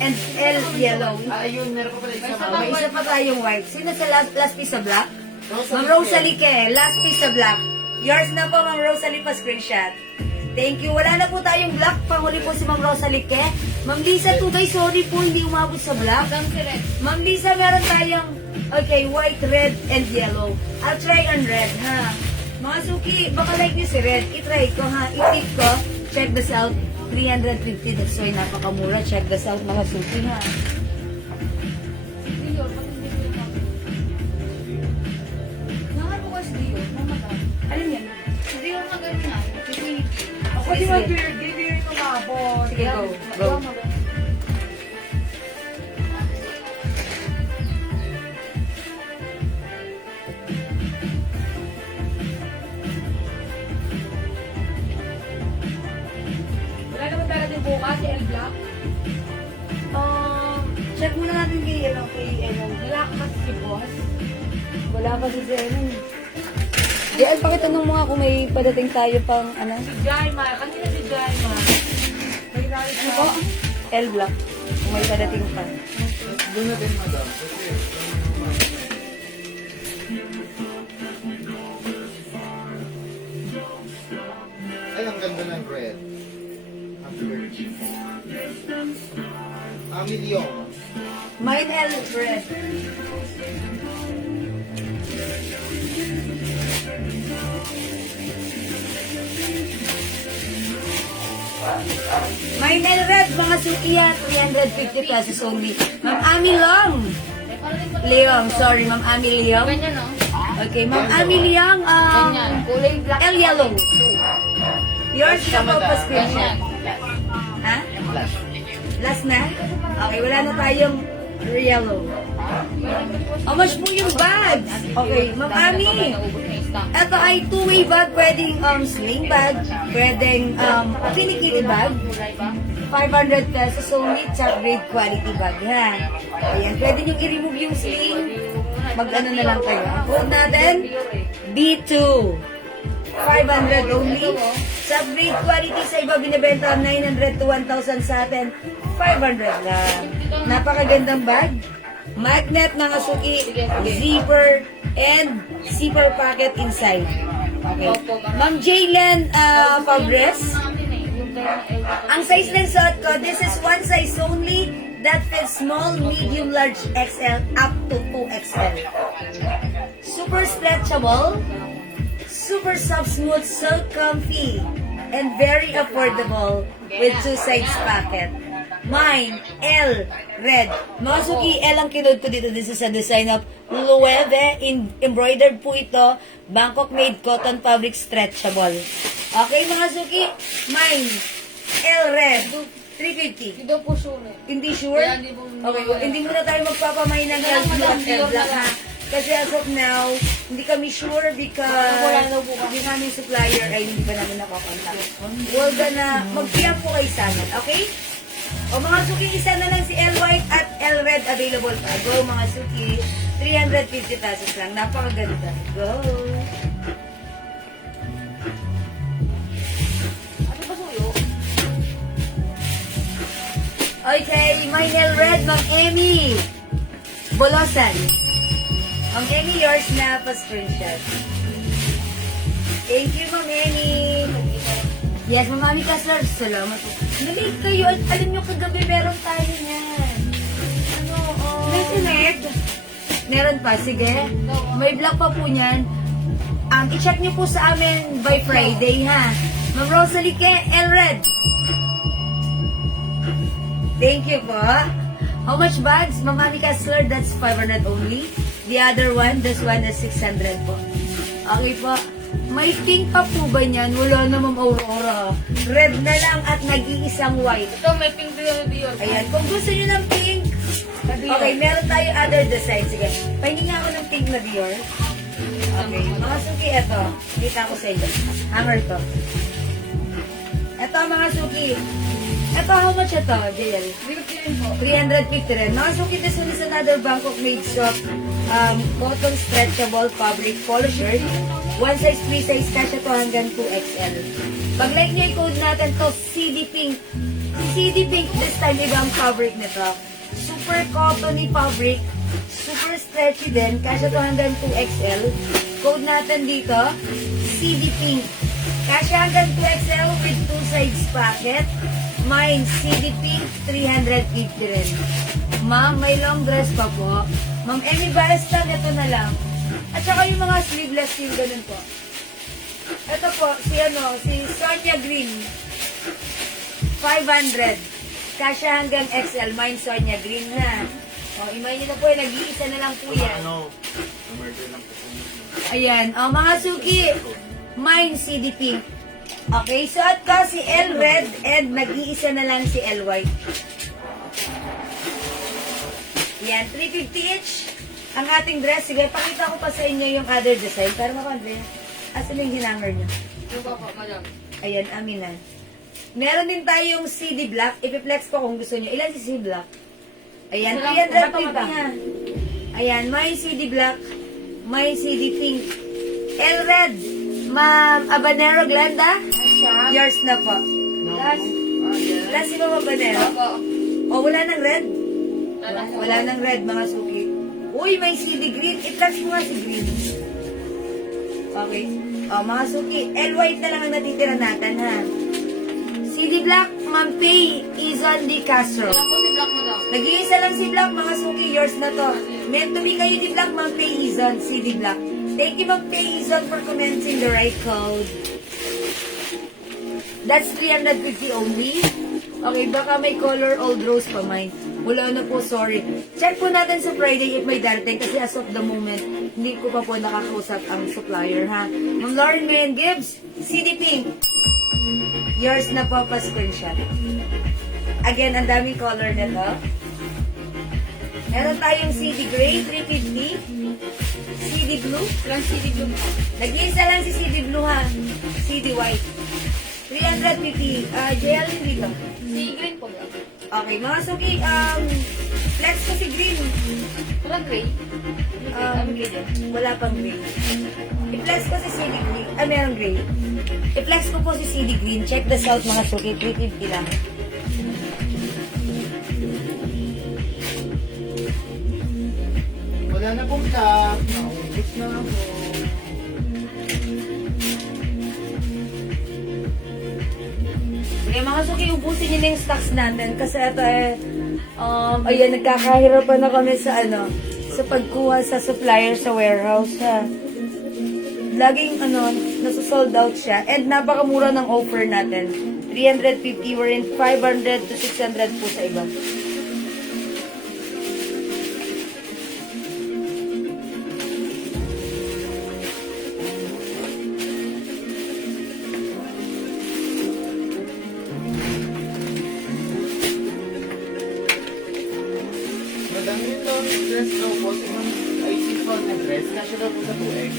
and L Yellow. Ayun, meron pa pala isa. May isa pa tayong white. Sino sa last piece of black? Rosalie Ma'am Rosalie Ke, last piece of black. Yours na po, Ma'am Rosalie, pa screenshot. Thank you. Wala na po tayong black. Panghuli po si Ma'am Rosalie Ke. Ma'am Lisa, to guys, sorry po, hindi umabot sa black. Madam si Red. Ma'am Lisa, meron tayong, okay, white, red, and yellow. I'll try on red, ha? Mga suki, baka like nyo si red. I-try ko, ha? I-tip ko. Check this out. 350. That's why napakamura. Check this out, mga suki, ha? Dior, pag hindi ko yung Nangar ko kasi Dior, mamagal. Alin yan? Si Dior magaling na. Infinity. Ako di ba, hindi rin umabot. Sige, go. Go. Wala naman darating bukas, si El Black. Check muna natin kay Black kasi si boss. Wala pa si Zen. Diyan, pakitanong mo nga kung may padating tayo pang, ano? Si Jaima, kanina si Jaima. May nakit Ano po? L Black. Kung may padating pa. Doon na din, Madam. Kasi, ay, ang ganda ng red. Ang bird. Million. Mine L Red. Mine L Red, mga sukiya, 350 pesos only. Ma'am Ami Long. Leong, sorry, Ma'am Ami Leong. Ganyan, no? Okay, Ma'am Ami Leong, Ganyan. Kulay black. L Yellow. Yours na po pa screenshot. Ganyan. Ha? Last na? Okay, wala na tayong yellow. How much po yung bag? Okay, Ma'am Ami. Naubos na yung stock. Ito ay two-way bag, pwedeng sling bag, pwedeng kinikili bag. Kulay ba? 500 pesos only, top grade quality bag, ha? Ayan, pwede nyo i-remove yung sling. Mag-ano na lang kayo. Code natin, B2. 500 only. Top grade quality sa iba binibenta 900 to 1,000 sa atin. 500 lang. Napakagandang bag. Magnet, mga suki, zipper, and zipper pocket inside. Okay. Ma'am Jaylen Fabres. Ang size ng suot ko, this is one size only that fits small, medium, large, XL, up to 2XL. Super stretchable, super soft, smooth, so comfy, and very affordable with two sides pocket. Mine, L, red. Mga suki, L ang kinod ko dito. This is a design of Loewe. Embroidered po ito. Bangkok made cotton fabric stretchable. Okay, mga suki. Mine, L, red. 350. Hindi daw po sure. Hindi sure? Kaya hindi mo- Okay, hindi muna tayo magpapamay ng L blue at L black, ha? Kasi as of now, hindi kami sure because Wala na po yung aming supplier ay hindi pa namin nakakontak. We're gonna mag-PM po kayo sa amin, okay? O mga suki, isa na lang si L white at L red available pa. Go mga suki, 350 pesos lang. Napakaganda. Go! Ano ba suyo? Okay, my L red, Ma'am Emmy. Bolosan. Ma'am Emmy, yours na pa screenshot. Thank you, Ma'am Emmy. Yes, Ma'am Ami Kaslar, salamat po. Nalate kayo. Alam nyo, kagabi meron tayo niyan. Ano, Net? Meron pa, sige. May vlog pa po niyan. I-check nyo po sa amin by Friday, ha? Ma'am Rosalie Ke, Elred. Thank you po. How much bags? Ma'am Ami Kaslar, that's 500 only. The other one, this one is 600 po. Okay po. May pink pa po ba niyan? Wala na, Ma'am Aurora. Red na lang at nag-iisang white. Ito, may pink din Dior. Ayan, kung gusto niyo ng pink, okay, meron tayo other design. Sige, pahingin nga ako ng pink na Dior. Okay, mga suki, eto. Kita ko sa inyo. Hammer to. Eto, mga suki. Eto, how much ito, JL? 350 po. 350 rin. Mga suki, this one is another Bangkok made soft cotton stretchable fabric polo shirt. One size, free size, kasya to hanggang 2XL. Pag like nyo yung code natin to, CD Pink. CD Pink, this time ibang fabric nito. Super cottony fabric. Super stretchy din. Kasya to hanggang 2XL. Code natin dito, CD Pink. Kasya hanggang 2XL with 2 sides pocket. Mine, CD Pink, 350 rin. Ma'am, may long dress pa po. Ma'am Emmy Balastan, ito na lang. At saka yung mga sleeveless yung ganun po. Ito po, si Sonia Green. 500. Kasya hanggang XL. Mine, Sonia Green na. O, imay nyo na po, nag-iisa na lang po yan. Murder lang po. Ayan. O, mga suki. Mine, CD Pink. Okay, so at ka si L red and nag-iisa na lang si L white. Yan, 350 each ang ating dress. Sige, pakita ko pa sa inyo yung other design. Pero makondre, asan yung hinanger nyo? Yung po, madam. Ayan, amin na. Meron din tayong CD black. Ipiplex ko kung gusto nyo. Ilan si CD black? Ayan, 350 ha. Ayan, may CD black. May CD pink. L red. Ma'am Habanero Glenda? Yours na po. Last si Ma'am Habanero? Opo. O, wala ng red? Wala po. Wala ng red, mga suki. Uy, may CD green. I-touch mo nga si green. Okay. O, mga suki. L white na lang ang natitira natin, ha? CD black, Ma'am Pay, Izon Di Castro. Wala po si Black, madam. Nag-iisa lang si Black, mga suki. Yours na to. Meant to be kayo di Black, Ma'am Pay, Izon, CD Black. Thank you, Ma'am Pay, Izon, for commenting the right code. That's 350 only. Okay, baka may color old rose pa mine. Wala na po, sorry. Check po natin sa Friday if may darating kasi as of the moment, hindi ko pa po nakakausap ang supplier, ha? Ma'am Lauren Mayan Gibbs, CD Pink. Yours na po pa screenshot. Again, ang daming color nito. Meron tayong CD Gray, 350. CD Blue. Lang CD blue po. Nag-iisa lang si CD Blue, ha? CD White. 350. JL din dito. Si green po, madam. Okay, mga suki, flex ko si Green. Wala gray. Wala pang green. I-flex ko si CD Green. Meron green. I-flex ko po si CD Green. Check this out, mga suki. 350 lang. Wala na pong tap. Naubos na ako. Okay, mga suki, ubusin nyo na yung stocks natin. Kasi ito ayan, nagkakahirapan na kami sa sa pagkuha sa supplier sa warehouse, ha. Laging, nasa-sold out siya. And napakamura ng offer natin. 350, we're in 500 to 600 po sa iba. Madami yung long dress daw po. Ay, simple na dress. Kasya daw po sa 2X.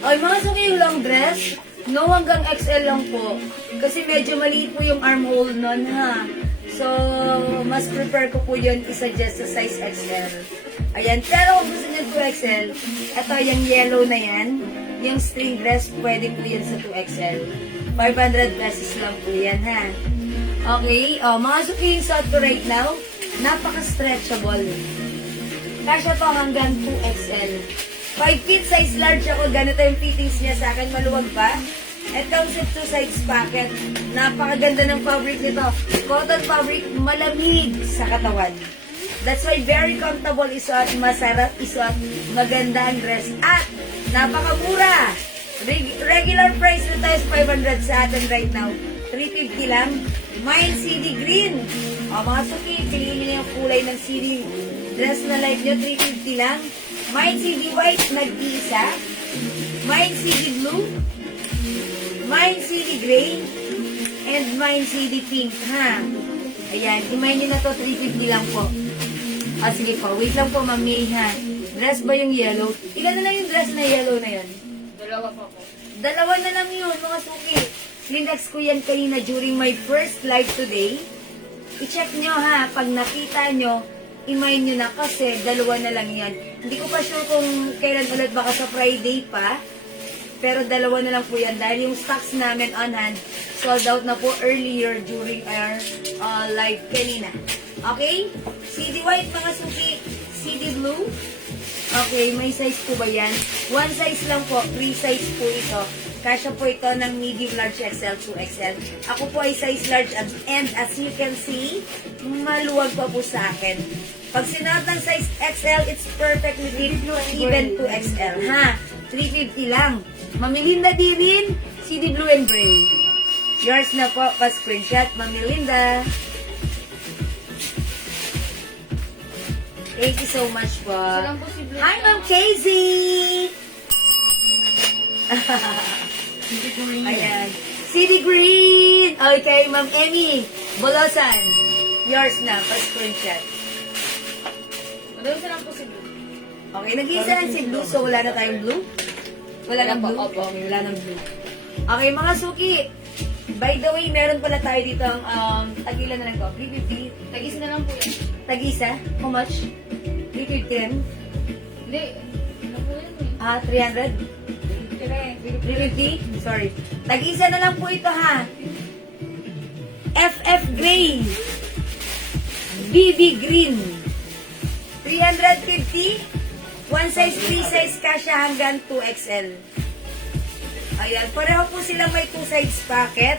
Ay, mga suki, yung long dress, no hanggang XL lang po. Kasi medyo maliit po yung armhole nun, ha. So, mas prefer ko po yun i-suggest sa size XL. Ayan, pero kung gusto nyo 2XL, ito yung yellow na yan, yung string dress, pwede po yan sa 2XL. 500 pesos lang po yan, ha. Okay, mga suki, yung suot ko right now, napaka-stretchable. Kasya to hanggang 2XL. 5 feet size large ako, ganito yung fittings niya sa akin, maluwag pa. It comes with 2 sides pocket. Napakaganda ng fabric nito. Cotton fabric, malamig sa katawan. That's why very comfortable isuot, masarap isuot, maganda ang dress. At napakamura. Regular price na tayo sa 500 sa atin right now. 350 lang. Mine CD green. O mga suki, piliin nyo yung kulay ng CD dress na like nyo, 350 lang. Mine CD white, nag-iisa. Mine CD blue, mine CD gray, and mine CD pink, ha? Ayan, imay nyo na to, 350 lang po. Ah, sige po, wait lang po, Ma'am May, ha? Dress ba yung yellow? Ilan na lang yung dress na yellow na yan? Dalawa pa po. Dalawa na lang yun, mga suki. Linex ko yan kanina during my first live today. I-check nyo ha, pag nakita nyo, imay nyo na kasi dalawa na lang yan. Hindi ko pa sure kung kailan ulit, baka sa Friday pa. Pero dalawa na lang po yan dahil yung stocks namin on hand sold out na po earlier during our live kanina. Okay? CD white mga suki, CD blue. Okay, may size po ba yan? One size lang po, free size po ito. Kasya po ito ng medium, large, XL, 2XL. Ako po ay size large and as you can see, maluwag pa po sa akin. Pag sinuot ng size XL, it's perfectly fit even 2XL. Ha? 350 lang. Mamilinda di rin, CD blue and gray. Yours na po, pa-screenshot, Mamilinda. Thank you so much po. Isa lang po si Blue. Hi, Ma'am Casey! Ayan. CD Green! Okay, Ma'am Emmy. Bolosan. Yours na. Pa-screenshot. Madami isa lang po si Blue. Okay, nag-iisa lang si Blue. So, wala na tayong blue? Wala na blue? Opo. Okay, wala nang blue. Okay, mga suki. By the way, meron pala tayo dito ang tagilan na lang ko. 350. Tag-isa na lang po yan. Tag-isa. How much? 350 rin? Hindi. Ano po yan eh? 300? 350? Sorry. Tag-isa na lang po ito ha. FF Gray. BB Green. 350. One size, three size kasya hanggang 2XL. Ayan. Pareho po silang may two sides packet.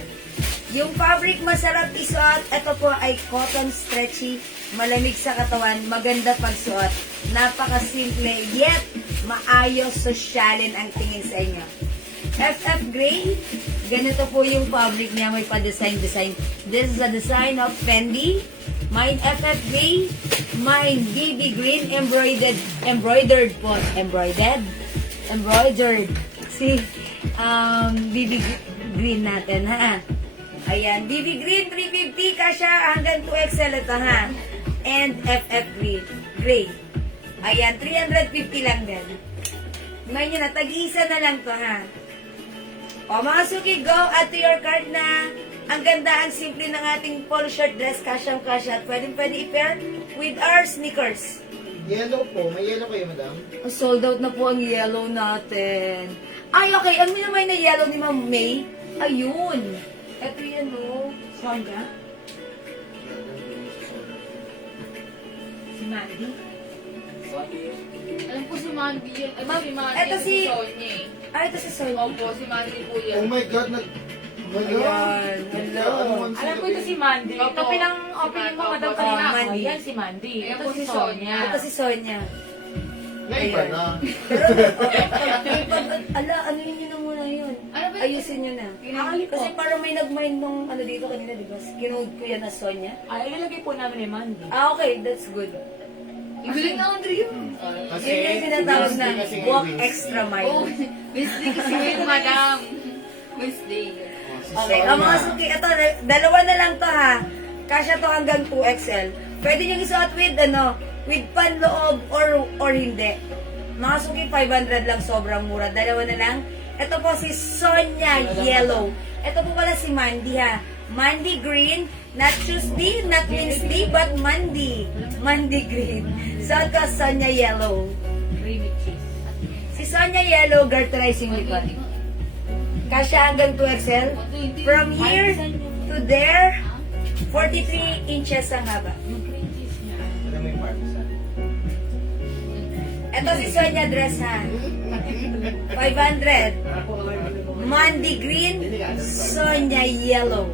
Yung fabric masarap isuot. Ito po ay cotton stretchy. Malamig sa katawan. Maganda pagsuot. Napaka-simple. Yet, maayos, sosyalin ang tingin sa inyo. FF Gray, ganito po yung fabric niya, may pa-design. This is a design of Fendi. Mine FF Gray, mine BB Green, embroidered po. Embroidered. See, BB Green natin, ha? Ayan, BB Green, 350, kasya hanggang 2XL ito, ha? And FF Gray. Ayan, 350 lang din. Ngayon nyo na, tag-isa na lang to, ha? O, mga suki, go add to your card na ang ganda, ang simple ng ating polo shirt dress, kasyang-kasya. At pwede i-pair with our sneakers. Yellow po. May yellow kayo, madam? Oh, sold out na po ang yellow natin. Ay, okay. Ang minamay na yellow ni Ma'am May, ayun. Ito yan, no? Sandra? Si Mandy? Alam po si Mandy yun. Ano si Mandy? Eto si- Sonya eh. Ay, ito si Sonia. Opo, si Mandy po Oh yan. my God, Ayan, hello. Alam ko ito si Mandy. Opo. Ito pinang-opening mo, Madam Opo, kanina. Mandy. Oh, yan si Mandy. Ayan Ito po si si Sonia. Ito si Sonia. Naiba na. Pero, ala, ano yun na muna yun? Ano ba yun? Ayusin nyo na. Kasi parang may nag-mind nung ano dito kanina, di ba? Kinode ko yan na Sonia. Ay, ilalagay po namin ni Mandy. Ah, okay, that's good. Ibigay na Andre yun. Kasi, Yun yung tinatawag na kasi walk wings. extra Oh, mile. Wednesday kasi ngayon, madam. Wednesday. Okay, ang mga suki, ito, dalawa na lang to ha. Kasya to hanggang 2XL. Pwede nyo isuot with, with panloob or hindi. Mga suki, 500 lang, sobrang mura. Dalawa na lang. Ito po si Sonia Yellow. Ito po pala si Mandy ha. Mandy Green, not Tuesday, not Wednesday, but Mandy. Mandy Green. So ito, Sonia Yellow. Creamy cheese. Si Sonia Yellow, garterizing likod. Kasya hanggang 2XL. From here to there, 43 inches ang haba. Alam mo yung parmesan? Ito si Sonia dress ha. 500. Mandy Green, Sonia Yellow.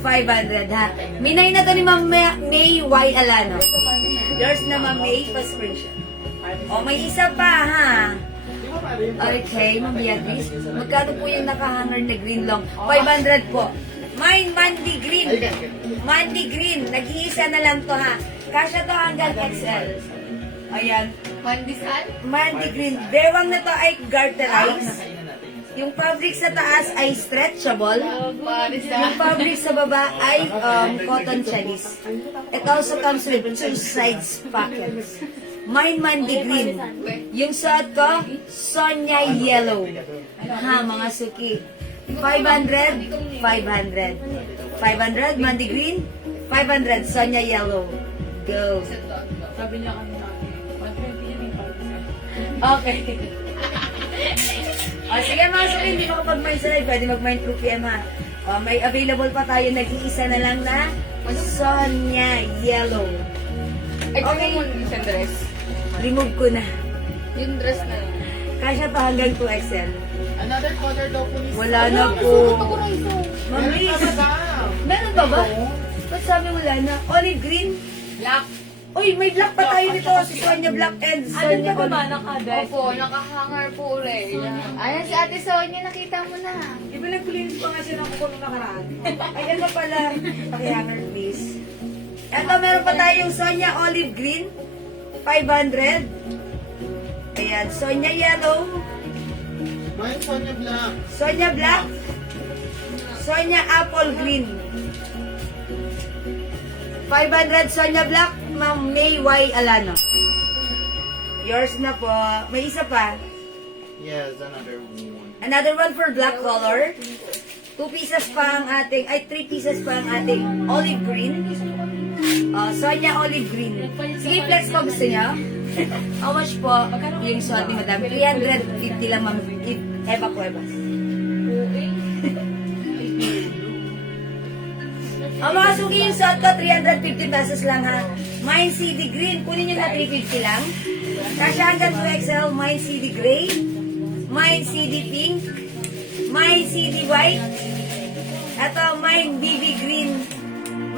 500 ha. Minay na to ni Ma'am May Y. Alano. Yours na Ma'am May, pa-screenshot. O, may isa pa ha. Di ba pare yung Okay, Ma'am Beatrice. Magkano po yung nakahanger na green long? 500 po. Mine, Mandy Green. Mandy Green. Nag-iisa na lang to ha. Kasya to hanggang XL. Ayan. Mandisal? Mandy Green. Bewang na to ay garterize. Yung fabric sa taas ay stretchable. Paris Yung fabric sa baba ay cotton Chinese. It also comes with two sides pockets. Mine Mandy Green. Yung suot ko, Sonia Yellow. Ha, mga suki. 500, 500. 500, Mandy Green. 500, Sonia Yellow. Go. Sabi niya kanina, 120 yan yung 5%. Okay. O, sige mga suki, hindi makapag-mind sa live. Pwede mag-mind through PM ha. O, may available pa tayo. Nag-iisa na lang na Sonia Yellow. Ay, okay. Mo yung dress. Remove ko na. Yung dress na yun. Kasya pa hanggang 2XL. Another color daw po ni Wala na po. Mamilis. Meron ba ba? Ba't sabi wala na? Olive green? Black. Uy, may black pa tayo nito. Si Sonia Black and Ano Sonia ka ba ba? Olive. Naka-desk? Opo, nakahanger po ulit. Ayan si Ate Sonia, nakita mo na. Di ba nag-cleanse pa nga siya ng kuko nung nakaraan? Ay, ano pala? Pakihanger, please. Eto, meron pa tayong Sonia Olive Green. 500. Ayan, Sonia Yellow. Mine Sonia Black. Sonia Black. Sonia Apple Green. 500 Sonia Black, Ma'am May Y. Alano. Yours na po. May isa pa. Yes, another one. Another one for black color. 2 pieces pa ang ating, ay 3 pieces pa ang ating olive green. Sonia Olive Green. Sige, flex ko gusto niyo. How much po yung suot ni Madam? 350 lang, Ma'am. Eva Cuevas. Ang mga suki yung suot ko, 350 pesos lang ha. Mine CD Green, kunin nyo na 350 lang. Kasya hanggang 2XL, Mine CD Gray. Mine CD Pink. Mine CD White. Ito, Mine BB Green.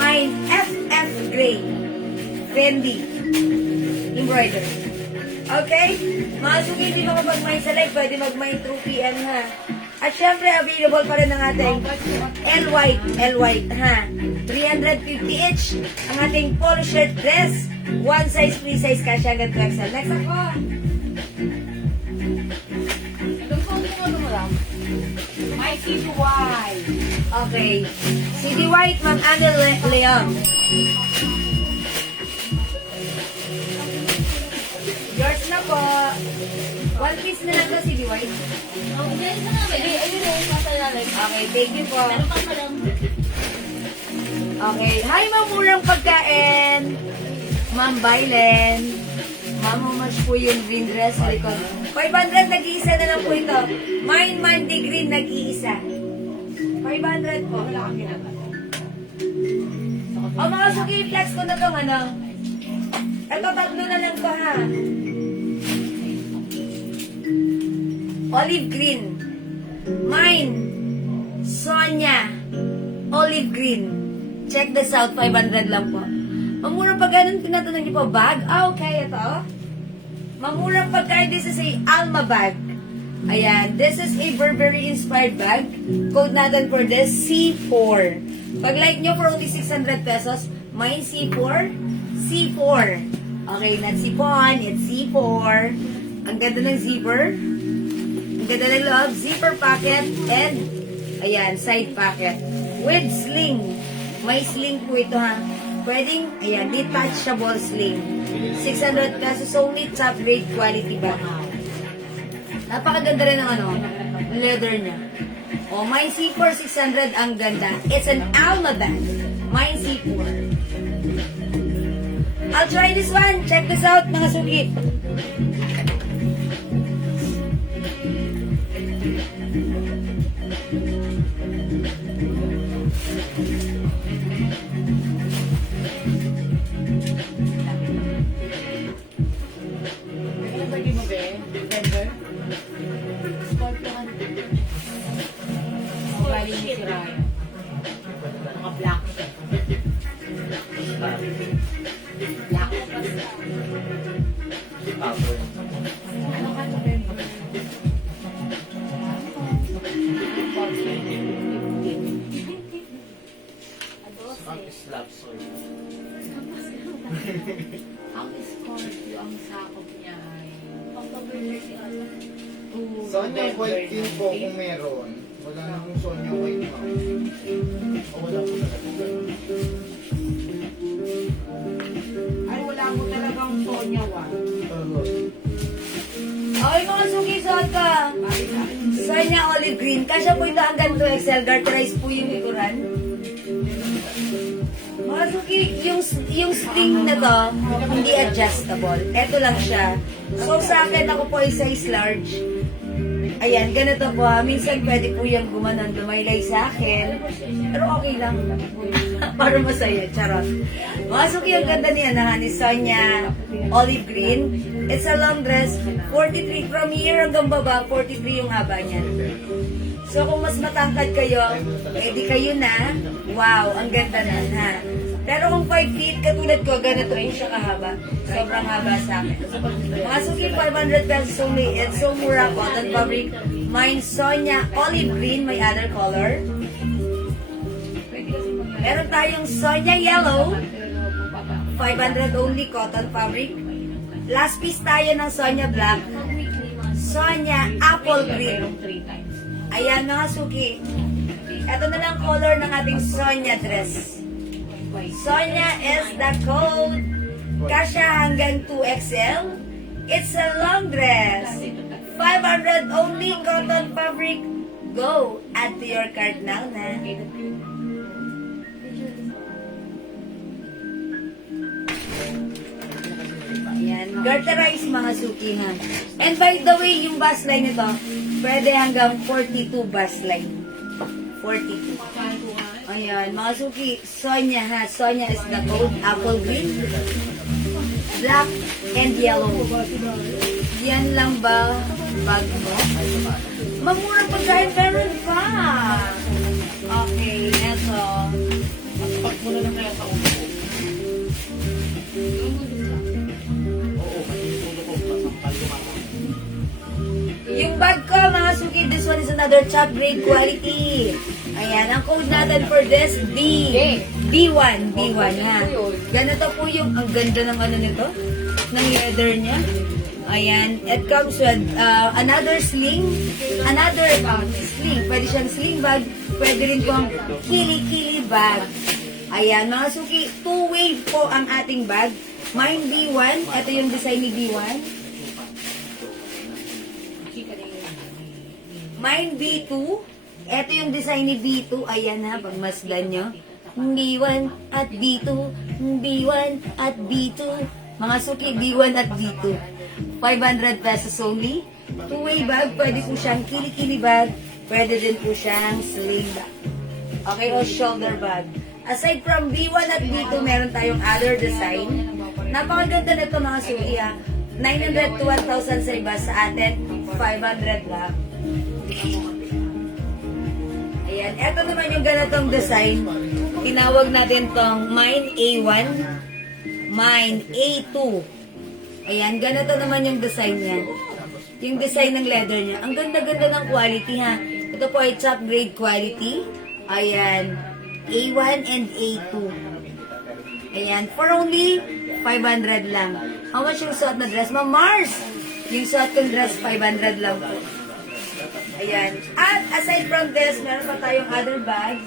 Mine FF Gray. Fendi. Embroidery. Okay? Mga suki, hindi mo kapag-mine sa live, pwede mag-mine through PM ha. At syempre, available pa rin ang ating L-White, ha? 350 each. Ang ating polo shirt dress. One size, free size, kasya hanggang 2XL. Next ako. Anong phone mo ano mo lang? My CDY. Okay. CD White, Ma'am Anne Leon. Yours na po. One piece na lang to, CD White. Oh, dyan sa nga ba? Sige, ayun o, nasa ilalim. Okay, thank you po. Meron pa lang. Okay. Hi, Ma'am Murang Pagkain. Ma'am Bailen. Ma'am, how much po yung green dress? 500, nag-iisa na lang po ito. Mine Mandy Green, nag-iisa. 500 po. Wala kang ginagawa. O mga suki, flex ko na itong ano. Ito, tatlo na lang to ha. Olive green. Mine. Sonia. Olive green. Check this out, 500 lang po. Mamurang pagkain, tinatanong niyo po, bag? Ah, okay, ito. Mamurang pagkain, this is a Alma bag. Ayan, this is a Burberry-inspired bag. Code natin for this, C4. Pag like nyo for only 600 pesos, mine C4, C4. Okay, not C1, it's C4. Ang ganda ng zipper. Ang ganda ng loob, zipper pocket, and ayan, side pocket. With sling. May sling po ito ha. Pwedeng, ayan, detachable sling. 600 pesos, only top grade quality bag. Napakaganda rin ng ano, leather niya. Oh, my C4 600 ang ganda. It's an Alma bag. My C4. I'll try this one. Check this out, mga suki. Ano ba di mo ba? December? Scorpio ka. Ugali ni si Ryan. Naka-black siya. Black. Ano ka November? Slap soy. Ang Scorpio, ang sakop niya ay October 30 ata. Sonya white din po kung meron. Wala na kung Sonya white ma'am. O wala po talaga. Ay, wala mo talagang Sonya one. Okay mga suki, suot ka. Sonya olive green. Kasya po ito hanggang 2XL. Garterize po yung likuran. Mga suki, yung string na to, hindi adjustable. Ito lang siya. So sa akin, ako po ay size large. Ayan, ganito po ha. Minsan pwede po yung gumanon, lumaylay sa akin. Pero okay lang. Para masaya, charot. Mga suki, ang ganda niya na ni Sonya olive green. It's a long dress. 43 from here hanggang baba, 43 yung haba niya. So kung mas matangkad kayo, edi kayo na. Wow, ang ganda na ha. Pero kung 5 feet, katulad ko, ganito rin siya kahaba. Sobrang haba sa akin. Mga suki, 500 pesos only. It's so mura, cotton fabric. Mine Sonya olive green, may other color. Meron tayong Sonya yellow. 500 only, cotton fabric. Last piece tayo ng Sonya black. Sonya apple green. Ayan mga suki. Ito na lang color ng ating Sonya dress. Sonya is the code. Kasya hanggang 2XL. It's a long dress. 500 only, cotton fabric. Go! Add to your cart now na. Ayan. Garterize mga suki ha. And by the way, yung bus line nito, pwede hanggang 42 bus line. 42. Ayan, mga suki, Sonya ha. Sonya is the code. Apple green, black, and yellow. Yan lang ba bag mo? Mamura pa dahil meron pa. Okay, eto. Pag mo na lang kaya sa ulo ko. Oo, kasi yung ulo ko masampal lumako. Yung bag ko, mga suki, this one is another top grade quality. Ayan, ang code natin for this, B1 ha. Ganito po yung, ang ganda ng ano nito, ng leather niya. Ayan, it comes with another sling, sling. Pwede siyang sling bag, pwede rin pong kili-kili bag. Ayan, mga suki, two-way po ang ating bag. Mine B1, ito yung design ni B1. Mine B2. Ito yung design ni B2. Ayan ha, pagmasdan nyo. B1 at B2. B1 at B2. Mga suki, B1 at B2. 500 pesos only. Two-way bag. Pwede po siyang kili-kili bag. Pwede din po siyang sling bag. Okay, o shoulder bag. Aside from B1 at B2, meron tayong other design. Napakaganda nito mga suki ha. 900 to 1,000 sa iba, sa atin 500 lang. Ayan, eto naman yung ganitong design. Tinawag natin tong Mine A1, Mine A2. Ayan, ganito naman yung design niya. Yung design ng leather niya. Ang ganda-ganda ng quality ha. Ito po ay top grade quality. Ayan, A1 and A2. Ayan, for only 500 lang. How much yung suot na dress? Ma'am Mars! Yung suot kong dress, 500 lang po. Ayan. At aside from this, meron pa tayong other bags.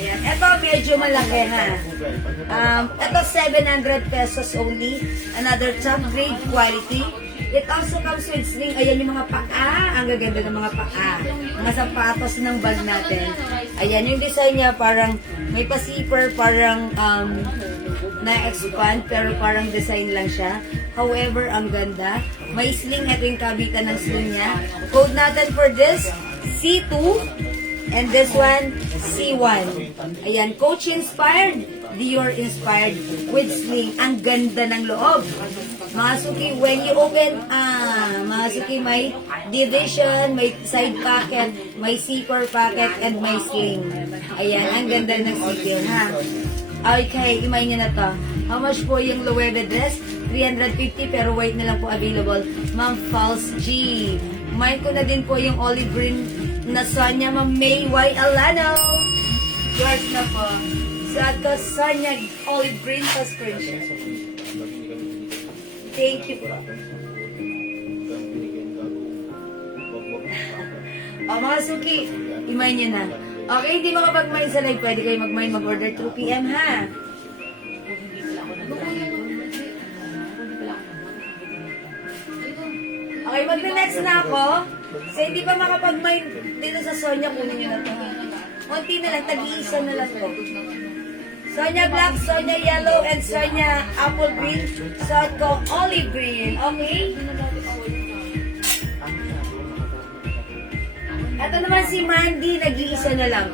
Ayan. Ito medyo malaki ha. Ito 700 pesos only. Another top grade quality. It also comes with sling. Ayan yung mga paa. Ang gaganda ng mga paa. Mga sapatos ng bag natin. Ayan yung design niya. Parang may pa-zipper. Parang na-expand. Pero parang design lang siya. However, ang ganda. May sling. Ito yung kabitan ng sling niya. Code natin for this, C2. And this one, C1. Ayan, Coach inspired, Dior inspired with sling. Ang ganda ng loob. Mga suki, when you open, mga suki, may division, may side pocket, may zipper pocket, and may sling. Ayan, ang ganda ng sipil, ha? Okay, imay niya na to. How much po yung Loewe dress? 350, pero white na lang po available. Ma'am False G. Mine ko na din po yung olive green na Sonya, Ma'am May Y. Alano. Yours na po. So, ito Sonya olive green sa screenshot. Thank you po. O mga suki, imayin niyo na. Okay, hindi makapag-mine sa live. Pwede kayo mag-mine, mag-order 2 p.m. ha. Okay, mag-next na ako. So, hindi pa makapag-mine dito sa Sonia, kunin niyo na to. Konti na lang, tag-iisa na lang to. Sonia Black, Sonia Yellow, and Sonia Apple Green. Suot ko olive green. Okay? Ito naman si Mandy, nag-iisa na lang.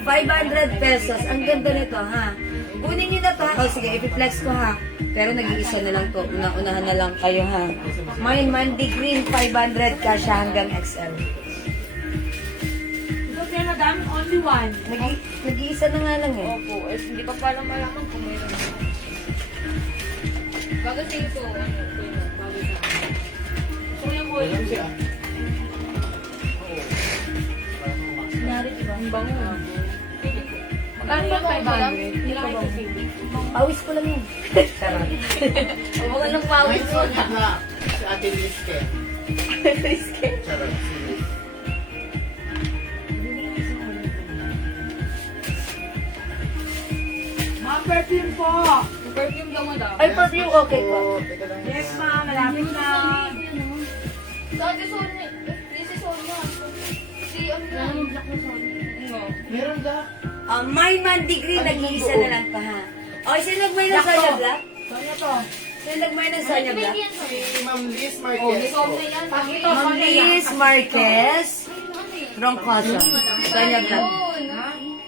500 pesos. Ang ganda nito, ha? Kunin niyo na to, ha? O, sige, ipiflex ko, ha? Pero nag-iisa na lang to. Una-unahan na lang kayo, ha? Mine, Mandy Green, 500 ka siya hanggang XL. Ito kaya madami, only one. Nag-iisa na nga lang, eh. Opo, hindi pa pala malaman kung mayroon. Bago sa ito, Kuya ko yun. Nangyari, diba? ang bango. Magkano ba 500? Hindi lang ito feeling. Pawis ko lang yun. Charot. Huwag ka nang May pawis mo. Sonia Black. Si Ate Liske. Charot. Mga perfume po. Perfume ka mo daw. Ay, perfume, okay po. Teka lang. Yes, ma'am. Malapit na. Sa Ate Sonia, si Sonia. Si ano yan? Meron ka? My Mandy Green, nag-iisa na lang pa, ha? Okay, sino nag-may ng Sonia Black? Sonia to. Sino nag-may ng Sonia Black? Si Ma'am Liz Oh, Marquez po. Sonia yan. Pakito, Ma'am Sonia yan. Liz Marquez, from Casa. Sonia Black.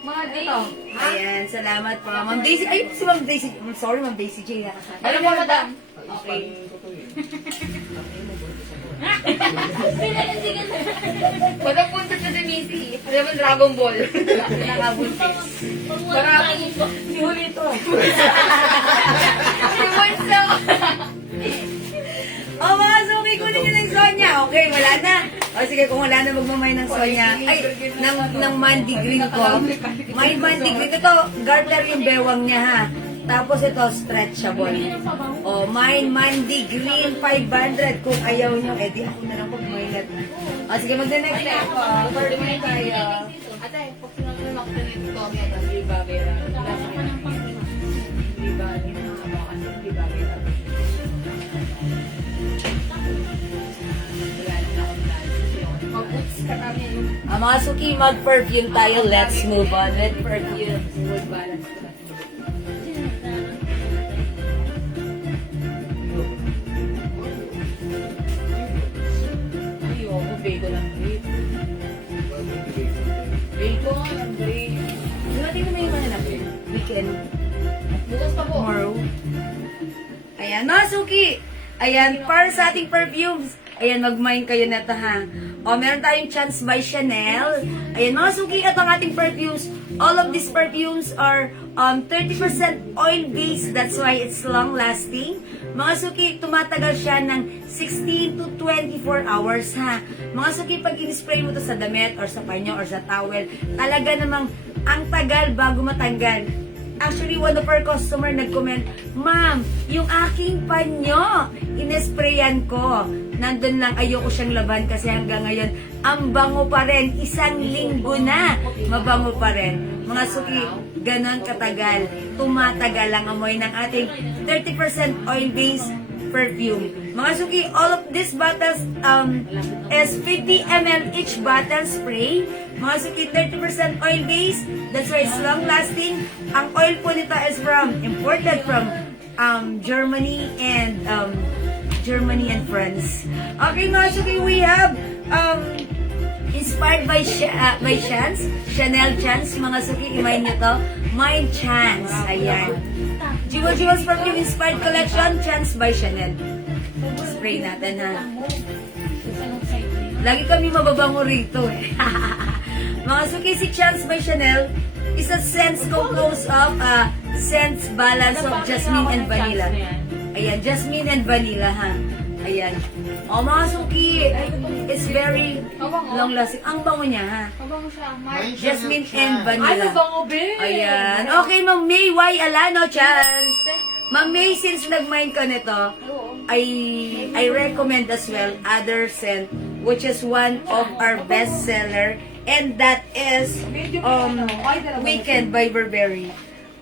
Mga day. Ayan, salamat po. Ma'am Daisy, ay, si Ma'am Daisy. I'm sorry, Ma'am Daisy J, ha? Ano mo, madam? Okay. Madam, punta sa si Missy. Ano naman Dragon Ball? Nakabuntis. Maraming Si Julito. si Monso. Oh, mga suki, kunin nyo ng Sonia. Okay, wala na. O sige, kung wala na magmamay ng Sonia, ay, ng Mandy Green ko. May Mandy Green. Ito, garter yung bewang niya, ha. Tapos ito, stretchable. O, mine Mandy Green 500. Kung ayaw nyo, edi ako na lang magmayad. O, sige, magna-next na ako. Perfume tayo. Ate, pag sinunod ako sa nito, di ba, Vera? Di ba, di ba, Vera? Mag-boots ka kami. Mga suki, mag-perfume tayo. Let's move on with perfume. Wood balance ko lang. Ayoko, bego lang. Bego lang, bego. Dumating na yung mga natin. Weekend. Bukas pa po. Tomorrow. Ayan, mga suki. Ayan, para sa ating perfumes. Ayan, mag-mine kayo na ito, ha. O, meron tayong Chance by Chanel. Ayan, mga suki, at ang ating perfumes. All of these perfumes are 30% oil-based. That's why it's long-lasting. Mga suki, tumatagal siya ng 16 to 24 hours, ha. Mga suki, pag in-spray mo to sa damit or sa panyo or sa towel, talaga namang ang tagal bago matanggal. Actually, one of our customer nag-comment, Ma'am, yung aking panyo, inesprayan ko. Nandun lang, ayoko siyang laban kasi hanggang ngayon, ang bango pa rin. Isang linggo na, mabango pa rin. Mga suki, ganon katagal. Tumatagal ang amoy ng ating 30% oil-based perfume. Mga suki, all of these bottles is 50 ml each bottle spray. Mga suki, 30% oil-based. That's why it's long-lasting. Ang oil po nito is imported from Germany and France. Okay, mga suki, we have inspired by Chance, Chanel Chance. Mga suki, imayin nyo to. My Chance. Ayan. Jewels Perfume Inspired Collection, Chance by Chanel. Spray natin, ha. Lagi kami mababango rito, eh. Mga suki, si Chance by Chanel is a scents composed of scents balance of jasmine and vanilla. Ayan, jasmine and vanilla, ha. Ayan. O, mga suki, it's very long lasting. Ang bango niya, ha. Mabango siya. May Jasmine Chanel and siya. vanilla. Ano bango, be? Ayan. Okay, Ma'am May Y. Alano, Chance. Ma'am May, since nag-mind ka nito, I recommend as well other scent, which is one of our best seller, and that is Weekend by Burberry.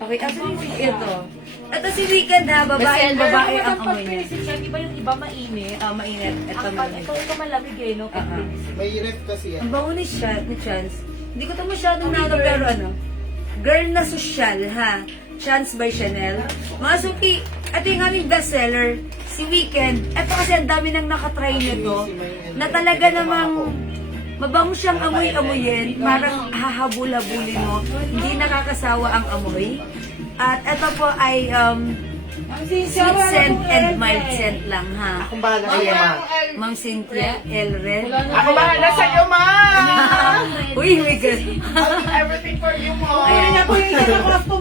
Okay, actually ito. Ito si Weekend ha, babae ang amoy niya. Di ba yung iba mainit? Mainit. Ito mainit. Ito malamig eh, no? May ref kasi yan. Ang bango ni Chance. Hindi ko ito masyadong nalo, pero ano, girl na social, ha? Chance by Chanel. Mga suki, ito yung aming bestseller, si Weekend. Ito kasi ang dami nang nakatry nito, na talaga namang mabango siyang amoy-amoyin, parang hahabol-habulin mo, hindi nakakasawa ang amoy. At ito po ay sweet scent and mild scent lang, ha? Akong bahala sa iyo, ma. Ma'am Cynthia, Elred. Ako bahala sa iyo, ma! Uy, my God. Everything for you, ma. Ayan.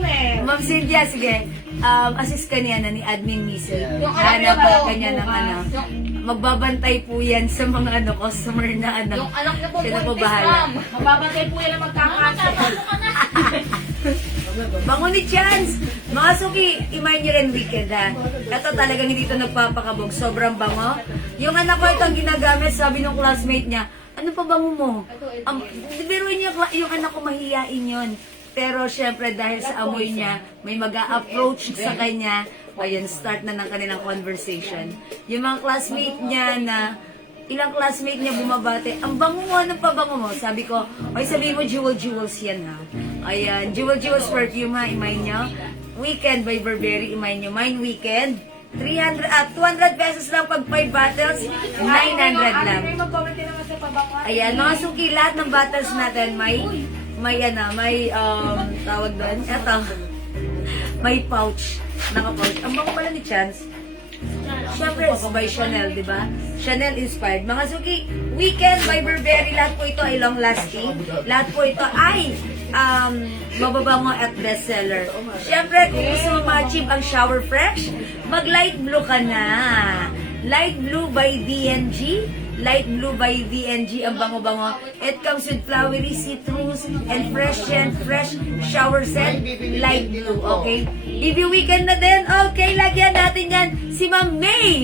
eh. Ma'am Cynthia, sige. Assist ka niya na ni Admin Miesel. Yung Hanap anak niya po, ka niya ng ano. Magbabantay po yan sa mga customer na ano. Yung anak niya po, Sino po buntis, bahala? ma'am. Mababantay po yan ang magkakasya. Bango ni Chance! Mga suki, imay niyo rin Weekend, ha? Ito talagang hindi ito nagpapakabog. Sobrang bango. Yung anak ko itong ginagamit, sabi ng classmate niya, ano pa bango mo? Biruin niya, yung anak ko mahihain yun. Pero syempre dahil sa amoy niya, may mag-a-approach sa kanya. Ayun, start na ng kanilang conversation. Yung mga classmate niya na, ilang classmate niya bumabate, ang bango mo, anong pabango mo? Sabi ko, ay sabihin mo, Jewels yan ha. Ayan, Jewels perfume ha, imay niyo. Weekend by Burberry, imay niyo. Mine Weekend, 200 pesos lang pag 5 bottles, 900 lang. Ayan, mga suki, lahat ng bottles natin may tawag doon, eto, may pouch, naka-pouch. Ang bango pala ni Chance. Siyempre, it's by Chanel, di ba? Chanel inspired. Mga suki, Weekend by Burberry, lahat po ito ay long-lasting. Lahat po ito ay mababango at bestseller. Siyempre, kung gusto mo ma-achieve ang shower fresh, mag-light blue ka na. Light blue by DNG. Light blue by DNG, ang bango-bango. It comes with flowery, citrus, and fresh shower scent. Light blue, okay? Review Weekend na din. Okay, lagyan natin yan. Si Ma'am May.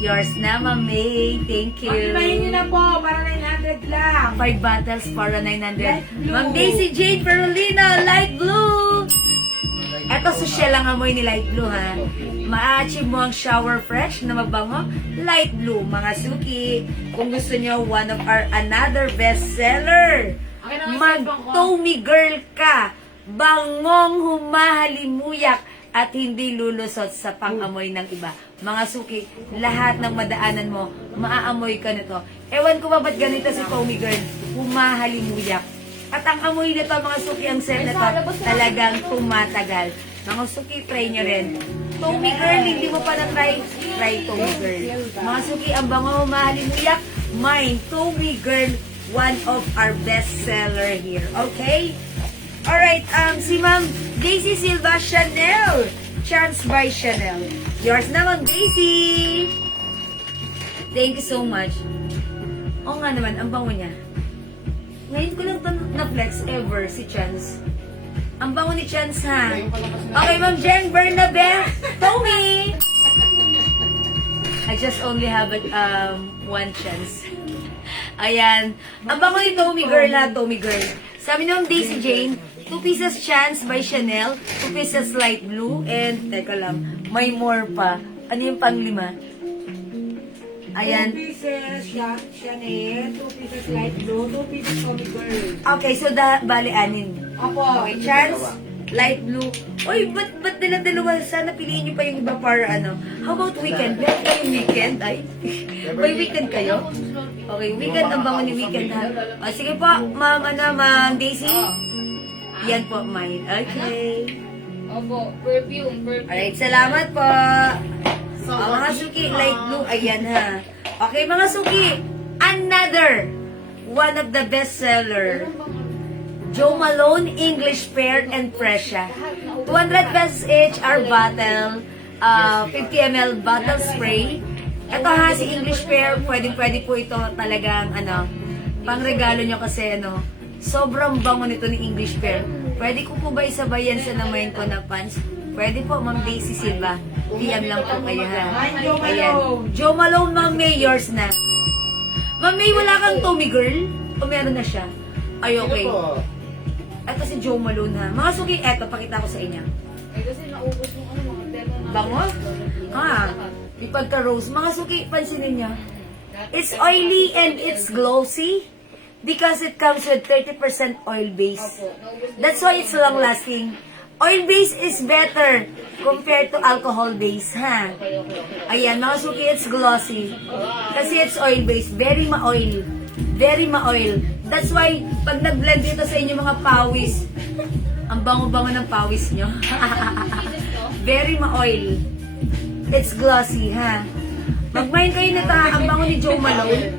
Yours na, Ma'am May. Thank you. Ibahin niyo na po, para 900 lang. 5 bottles para 900. Light blue. Ma'am Daisy Jane Perolina, light blue. Eto, social ang amoy ni light blue, ha? Ma-achieve mo ang shower fresh na mabango, light blue. Mga suki, kung gusto nyo, one of our another bestseller. Mag-Tommy girl ka. Bangong humahalimuyak at hindi lulusot sa pang-amoy ng iba. Mga suki, lahat ng madaanan mo, maaamoy ka nito. Ewan ko ba ba't ganito si Tommy girl? Humahalimuyak. At ang amoy nito, mga suki, ang scent nito, talagang tumatagal. Mga suki, try nyo rin. Tommy girl, hindi mo pa na-try, try Tommy girl. Mga suki, ang bango, humahalimuyak, mine, Tommy girl, one of our best seller here. Okay? Alright, si Ma'am Daisy Silva, Chanel. Chance by Chanel. Yours na, Ma'am Daisy. Thank you so much. Oo nga naman, ang bango niya. Ngayon ko lang ito na-flex ever, si Chance. Ang bango ni Chance, ha? Okay, Ma'am Jen Bernabe. Tommy! I just only have one chance. Ayan. Ang bango ni Tommy girl, ha? Tommy girl. Sabi ni Ma'am Daisy Jane, 2 pieces Chance by Chanel, 2 pieces light blue, and, teka lang, may more pa. Ano yung pang-5? Ayan. 2 pieces Chanel, 2 pieces light blue, 2 pieces Tommy girl. Okay, so bali 6. Apo. Okay, Chance, light blue. Uy, ba't dala-dalawa? Sana piliin nyo pa yung iba para ano. How about Weekend? Meron kayong Weekend? Ay, may Weekend kayo? Okay, Weekend, ang bango ni Weekend, ha? Sige po, Ma'am Daisy. Yan po, mine. Okay. Opo, perfume. Alright, salamat po. Mga suki, light blue. Ayan, ha? Okay, mga suki, another one of the best seller. Joe Malone English Pear and Fresha. 200 pesos each our bottle. 50 ml bottle spray. Ito ha, si English Pear, pwede po ito talagang pangregalo nyo kasi sobrang bango nito ni English Pear. Pwede ko po ba isabay yan sa namayin ko na pants? Pwede po, Ma'am Daisy Silva. PM lang po kayo ha. Hi, Joe Ayan. Malone. Joe Malone, Ma'am May, yours na. Ma'am May, wala kang Tommy Girl? O meron na siya? Ay, okay. Sino po? Ito si Joe Malone ha. Mga suki, eto, pakita ko sa inyo. Eh, kasi naubos yung ano, mga terno na. Bango? Yung pagka-rose. Mga suki, pansinin niyo. It's oily and it's glossy because it comes with 30% oil base. That's why it's long lasting. Oil base is better compared to alcohol base, ha? Ayan, mga suki, it's glossy. Kasi it's oil base. Very ma-oil. Very ma-oil. That's why, pag nag-blend dito sa inyo mga pawis, ang bango-bango ng pawis nyo. Very ma-oil. It's glossy, ha? Mag-mind kayo nito, ha? Ang bango ni Joe Malone.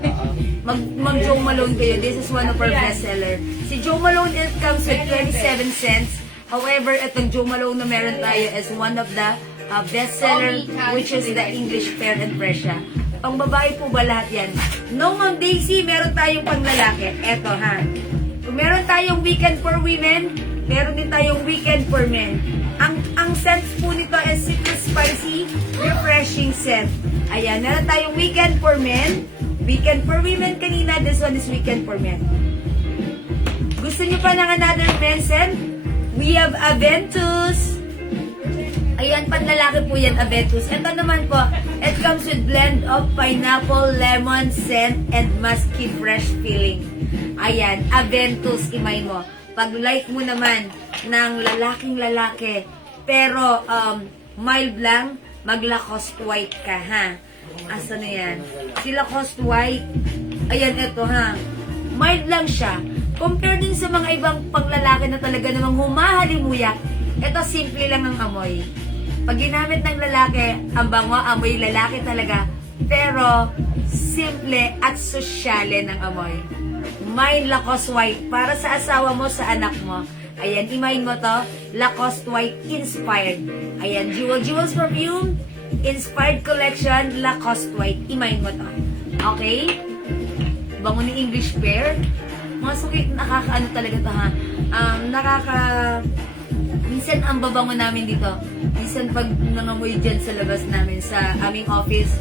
Mag-Joe Malone kayo. This is one of our bestseller. Si Joe Malone, it comes with 27 cents. However, itong Joe Malone na meron tayo is one of the bestseller, which is the English Fair and Fresh. Pang babae po ba lahat yan? No, Ma'am Daisy, meron tayong pang lalaki. Eto, ha? Kung meron tayong weekend for women, meron din tayong weekend for men. Ang scent po nito is citrus spicy, refreshing scent. Ayan, meron tayong weekend for men, weekend for women kanina, this one is weekend for men. Gusto niyo pa ng another men's scent? We have Aventus. Ayan, panlalaki po yan, Aventus. Ito naman po, it comes with blend of pineapple, lemon, scent, and musky fresh feeling. Ayan, Aventus, imay mo. Pag like mo naman ng lalaking lalaki, pero mild lang, mag Lacoste White ka, ha? Asa na yan? Si Lacoste White, ayan, ito, ha? Mild lang siya. Compare din sa mga ibang panglalaki na talaga namang humahalimuyak, ito simple lang ang amoy. Pag ginamit ng lalaki, ang bango, amoy lalaki talaga, pero simple at sosyale ng amoy. Mine Lacoste White, para sa asawa mo, sa anak mo. Ayan, imayin mo to, Lacoste White Inspired. Ayan, Jewels Perfume, Inspired Collection, Lacoste White. Imayin mo to. Okay? Bango ni English Pear. Mga suki, nakakaano talaga to, ha? Minsan ang babango namin dito. Minsan pag nangamoy dyan sa labas namin, sa aming office,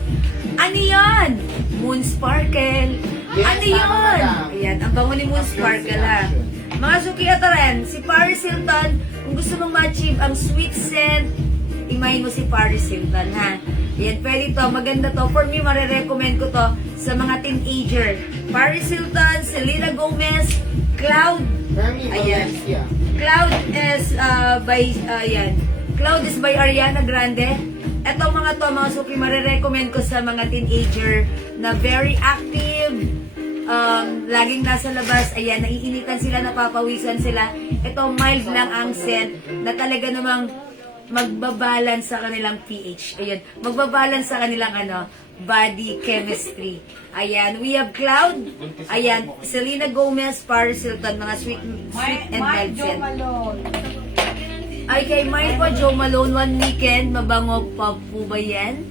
ano yan? Moon Sparkle. Yes, Ano tama, yun? madam. Ayan, ang bango ni Moon Sparkle, ha? Mga suki, ito rin, si Paris Hilton, kung gusto mong ma-achieve ang sweet scent, imahin mo si Paris Hilton, ha? Ayan, pwede to, maganda to. For me, marirecommend ko to sa mga teenager. Paris Hilton, Selena Gomez, Cloud. Hermie Ayan. Valencia. Cloud is Cloud is by Ariana Grande. Etong mga to, mga suki, marirecommend ko sa mga teenager na very active, laging nasa labas, ayan, naiinitan sila, napapawisan sila. Ito, mild lang ang scent na talaga namang magbabalance sa kanilang pH. Ayan, magbabalance sa kanilang body chemistry. Ayan, we have Cloud. Ayan, Selena Gomez, Paris Hilton, mga sweet and mild Joe scent. Malone. Ay, kay mine po, Joe Malone, one weekend, mabango pa po ba yan?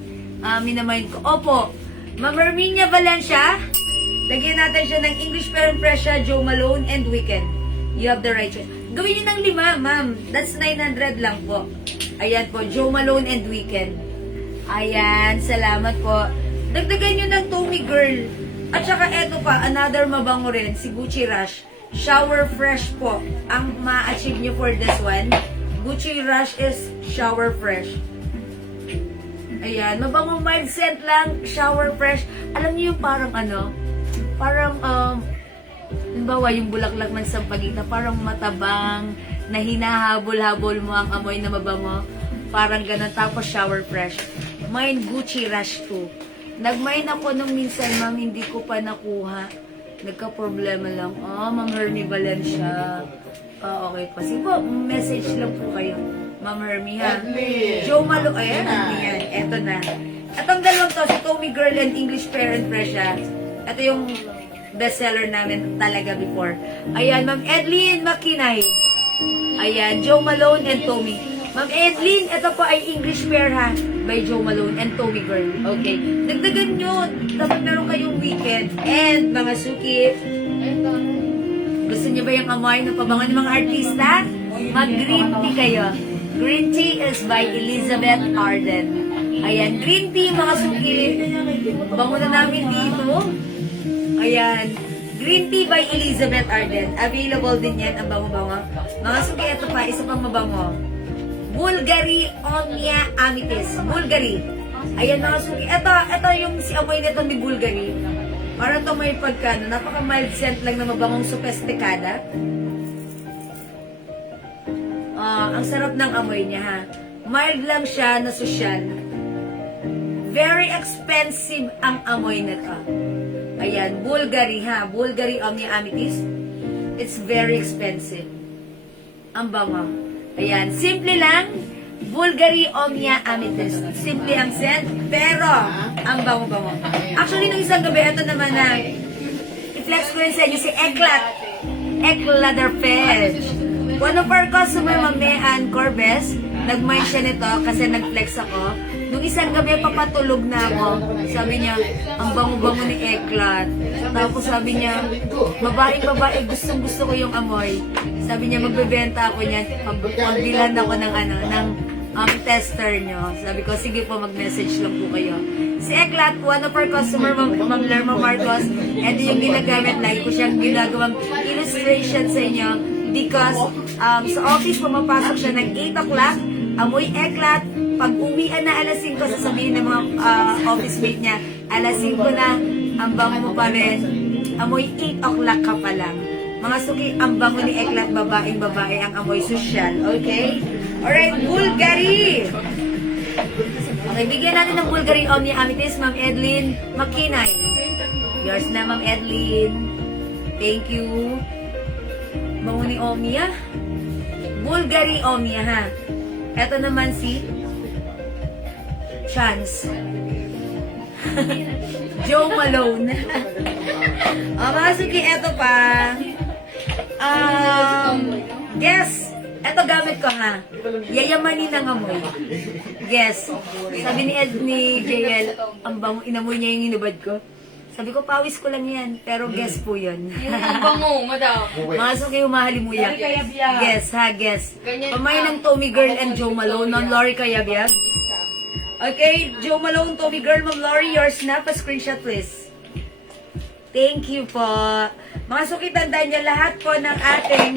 Minamind ko. Opo, Ma'am Herminia Valencia, lagyan natin siya ng English Fair and Fresh, Joe Malone, and weekend. You have the right choice. Gawin niyo ng 5, ma'am. That's 900 lang po. Ayan po, Joe Malone and weekend. Ayan, salamat po. Dagdagan nyo ng Tommy Girl. At saka eto pa, another mabango rin, si Gucci Rush. Shower Fresh po. Ang ma-achieve nyo for this one, Gucci Rush is Shower Fresh. Ayan, mabango mild scent lang, Shower Fresh. Alam niyo yung parang halimbawa yung bulaklak ng sampagita, parang matabang, na hinahabol-habol mo ang amoy na mabango. Parang ganun, tapos Shower Fresh. Mine Gucci Rush 2. Nag-mine ako nung minsan, ma'am, hindi ko pa nakuha. Nagka-problema lang. Ma'am Hermie Valencia. Okay po. Sige po, message lang po kayo. Ma'am Hermie, ha? Edlin. Joe Malo, ayan, ayan. Eto na. Itong dalawang to, si Tommy Girl and English Fair and Fresh, ha? Ito yung bestseller namin talaga before. Ayan, Ma'am Edlin Makinay. Ayan, Joe Malone and Tommy. Ma'am Edlin, ito po ay English Fair, ha? By Joe Malone and Tommy Girl. Okay. Dagdagan nyo. Dapat meron kayong weekend. And, mga suki, gusto niyo ba yung amoy ng pabango ng mga artista? Mag-green tea kayo. Green tea is by Elizabeth Arden. Ayan, green tea mga suki. Bango na namin dito. Ayan, green tea by Elizabeth Arden. Available din yan, ang bango-bango. Mga suki, ito pa, isa pang mabango. Bulgari Omnia Amethyst. Bulgari. Ayan mga suki. Ito yung si amoy nito ni Bulgari. Para ito may pagkano, napaka mild scent lang na mabangong sopestikada. Ang sarap ng amoy niya ha. Mild lang siya na sosyal. Very expensive ang amoy nito. Ayan, Bulgari ha. Bulgari Omnia Amethyst. It's very expensive. Ang bango. Ayan, simple lang. Bulgari Omnia Amethyst. Simple ang scent, pero ang bango-bango. Actually, nung isang gabi, ito naman na i-flex ko rin sa inyo si Eklat. Ekladerfed. One of our customer, Mamean Corbes, nag-mind siya nito kasi nag-flex ako. Nung isang gabi, papatulog na ako. Sabi niya, ang bango-bango ni Eklat. Tapos sabi niya, babae, gustong-gusto ko yung amoy. Sabi niya, magbebenta ako niyan. Pagbilan ako ng tester nyo. Sabi ko, sige po, mag-message lang po kayo. Si Eklat, one of our customer, Ma'am Lerma Marcos, ito yung ginagamit. Lagi ko siyang ginagawang illustration sa inyo. Because sa office, pumapasok siya ng 8 o'clock, amoy Eklat. Pag uwian na alas 5, sasabihin ng mga office mate niya, alas 5 na, ang bango mo pa rin, amoy 8 o'clock ka pa lang. Mga suki, ang bango ni Eklat, babae ang amoy sosyal. Okay? Alright, Bulgari! Okay, bigyan natin ng Bulgari Omnia Amethyst, Ma'am Edlin Makinay. Yours na, Ma'am Edlin. Thank you. Bango ni Omnia. Bulgari Omnia, ha? Ito naman si Chance. Joe Malone. Mga suki, eto pa. Guess. Eto gamit ko ha. Yayamanin ng amoy. Guess. Sabi ni JL, ang bango, inamoy niya yung inubad ko. Sabi ko, pawis ko lang yan. Pero guess po yun. Ang bango, madam. Mga suki, humahalimuyak. Guess ha, guess. Pamay ng Tommy Girl and Joe Malone, non Lori Kayabyag. Okay, Joe Malone, Tommy Girl, Ma'am Lori, yours na. Pa-screenshot please. Thank you po. Mga suki, tandaan niyo, lahat po ng ating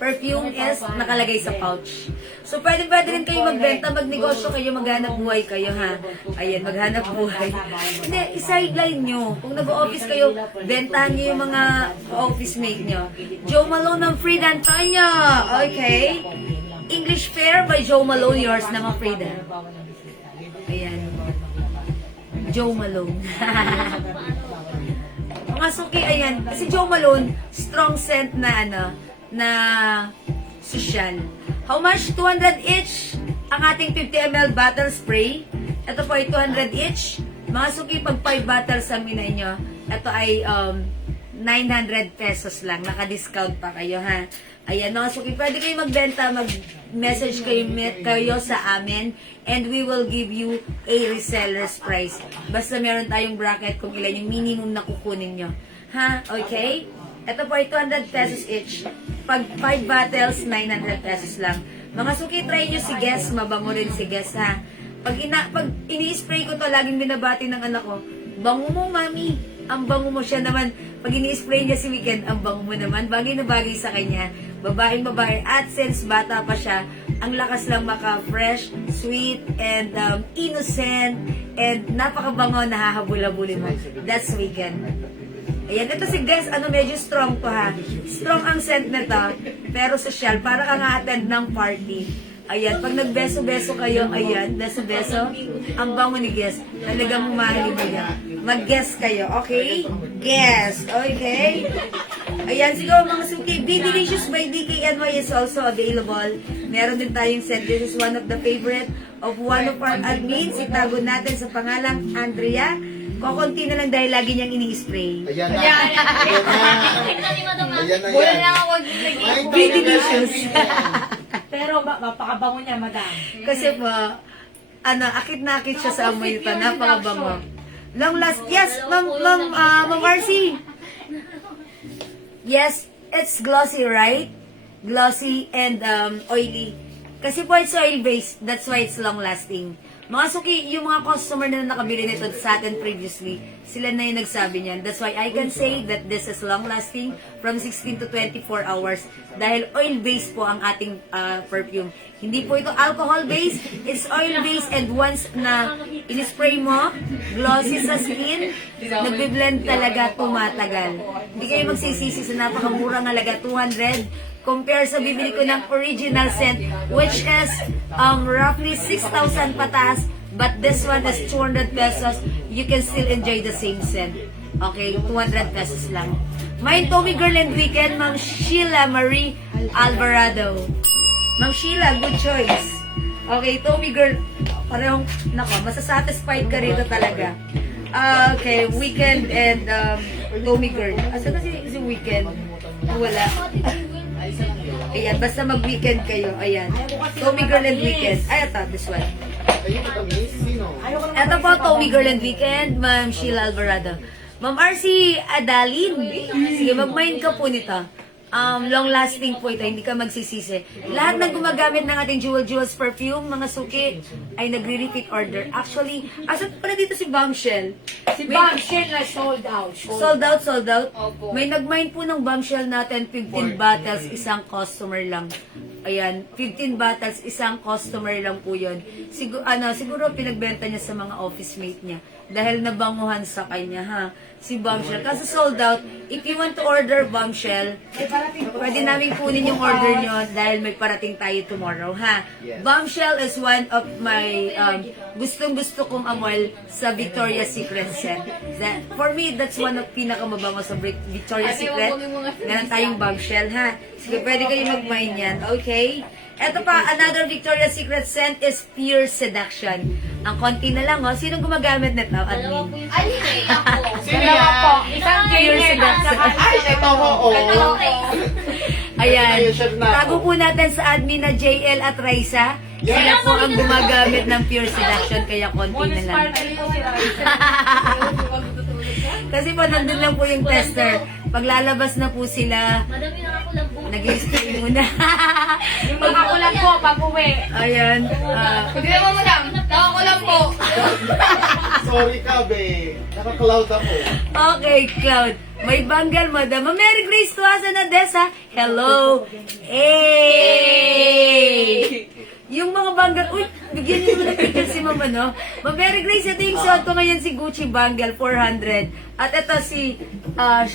perfume is nakalagay sa pouch. So, pwede rin kayo magbenta, magnegosyo kayo, maghanap buhay kayo, ha? Ayan, maghanap buhay. Hindi, isideline nyo. Kung nag-office kayo, bentahan nyo yung mga office mate nyo. Joe Malone ng Frida Antonio. Okay. English Fair by Joe Malone, yours na mga Frida. Ayan. Joe Malone. Mga suki, ayan. Si Joe Malone, strong scent na na social. How much? 200 each ang ating 50 ml bottle spray. Ito po ay 200 each. Mga suki, pag 5 bottles ang minay nyo, ito ay 900 pesos lang. Naka-discount pa kayo, ha? Ayan, mga suki, pwede kayo magbenta, mag-message kayo sa amin, and we will give you a reseller's price. Basta meron tayong bracket kung ilan yung minimum na kukunin nyo. Ha? Okay? Ito po ay 200 pesos each. Pag 5 bottles, 900 pesos lang. Mga suki, try nyo si Guess. Mabango rin si Guess, ha? Pag ini-spray ko to, laging binabati ng anak ko, bango mo, mami. Ang bango mo. Siya naman, pag ini-spray niya si Weekend, ang bango mo naman. Bagay na bagay sa kanya. Babaeng babae. At since bata pa siya, ang lakas lang maka-fresh, sweet, and innocent, and napakabango, nahahabula-bulin mo. That's Weekend. Ayan, ito si Guess, medyo strong to ha. Strong ang scent na to, pero social, para kang attend ng party. Ayan, pag nagbeso-beso kayo, ayan, beso-beso, ang bango ni Guess. Talagang mahalin mo yan. Mag-guess kayo, okay? Guess, okay? Ayan, siguro mga suki, Be Delicious by DKNY is also available. Meron din tayong scent. This is one of the favorite of one of our admins. Itago natin sa pangalang Andrea. Kukunti na lang dahil lagi niyang ini-spray. Ayan na. Ayan na. Ayan na Wala yan. lang ako maglagay. Be Delicious. Pero mapakabango niya, madam. Kasi po, akit na akit siya sa amoy ito. Napakabango. Long last, yes, Ma'am Marcy. Yes, it's glossy, right? glossy, and oily. Kasi po it's oil-based, that's why it's long-lasting. Mga suki, yung mga customer na nakabili nito sa atin previously, sila na yung nagsabi niyan. That's why I can say that this is long-lasting from 16 to 24 hours dahil oil-based po ang ating perfume. Hindi po ito alcohol-based, it's oil-based, and once na in-spray mo, glossy sa skin, nagbe-blend talaga, tumatagal. Hindi kayo magsisisi sa napakamurang halaga, 200, compare sa bibili ko ng original scent, which is roughly 6,000 patas, but this one is 200 pesos. You can still enjoy the same scent. Okay, 200 pesos lang. My Tommy Girl and Weekend, Ma'am Sheila Marie Alvarado. Ma'am Sheila, good choice. Okay, Tommy Girl, parehong, nako, masasatisfied ka rito talaga. Okay, Weekend and Tommy Girl. Asa na si Weekend? Wala. Ayan, basta mag-weekend kayo. Ayan. Tommy Girl and Weekend. Ay, ito, this one. Ayun, kami. Sino? Ito po, Tommy Girl and Weekend, Ma'am Sheila Alvarado. Ma'am RC Adalin. Sige, mag-mind ka po nito. Long-lasting po ito, hindi ka magsisisi. Lahat ng gumagamit ng ating Jewels perfume, mga suki, ay nagre-repeat order. Actually, asan pala dito si Bombshell? Si Bombshell na sold out. Sold out. Opo. May nag-mine po ng Bombshell natin, 15 bottles, isang customer lang. Ayan, 15 bottles, isang customer lang po yun. Siguro pinagbenta niya sa mga office mate niya. Dahil nabanguhan sa kanya, ha? Si Bombshell. Kasi sold out. If you want to order Bombshell, pwede namin kunin yung order nyo dahil may parating tayo tomorrow, ha? Yes. Bombshell is one of my gustong-gusto kong amoy sa Victoria's Secret scent. For me, that's one of pinakamabango sa Victoria's Secret. Meron tayong Bombshell, ha? Sige, pwede kayo mag-mine yan. Okay? Ito pa, another Victoria's Secret scent is Pure Seduction. Ang konti na lang, oh. Sino gumagamit nito, admin? Ay, hindi. Ako. Sino Dalawa po. yan? Isang Pure ganyan at Seduction. saka Ay, ito ho, oh. Ayan. Ayun, chef na ako. Tago po natin sa admin na JL at Raisa. Sila po ang gumagamit ng Pure Seduction, kaya konti na lang. Kasi po, nandun lang po yung tester. Paglalabas na po sila, Madami na ako lang po. nag-spray muna. yung mga ulan po, pag-uwi. Ayan. Hindi naman mo lang. Ako lang po. Sorry ka, be. Naka-cloud ako. Okay, Cloud. May banggal, madam. Merry Grace to us and Adessa. Hello. Hey! Yung mga banggal, uy, bigyan niyo ng picture si Mama, no? Ma'am Grace, ito yung suot ko ngayon si Gucci bangle, 400. At ito si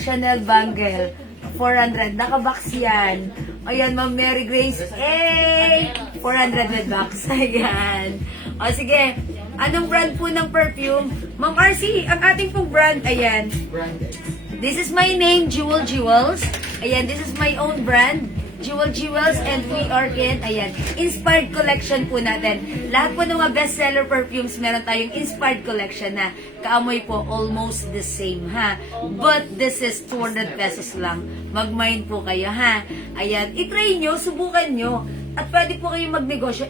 Chanel bangle, 400. Nakabox yan. Ayan, Ma'am Mary Grace. Hey! 400 with box. Ayan. O, sige. Anong brand po ng perfume? Ma'am RC, ang ating pong brand, ayan. Branded. This is my name, Jewels. Ayan, this is my own brand. Jewels, and we are in, ayan, inspired collection po natin. Lahat po ng mga bestseller perfumes, meron tayong inspired collection na kaamoy po almost the same, ha? But this is 200 pesos lang. Mag-mind po kayo, ha? Ayan, itry nyo, subukan nyo. At pwede po kayong magnegosyo,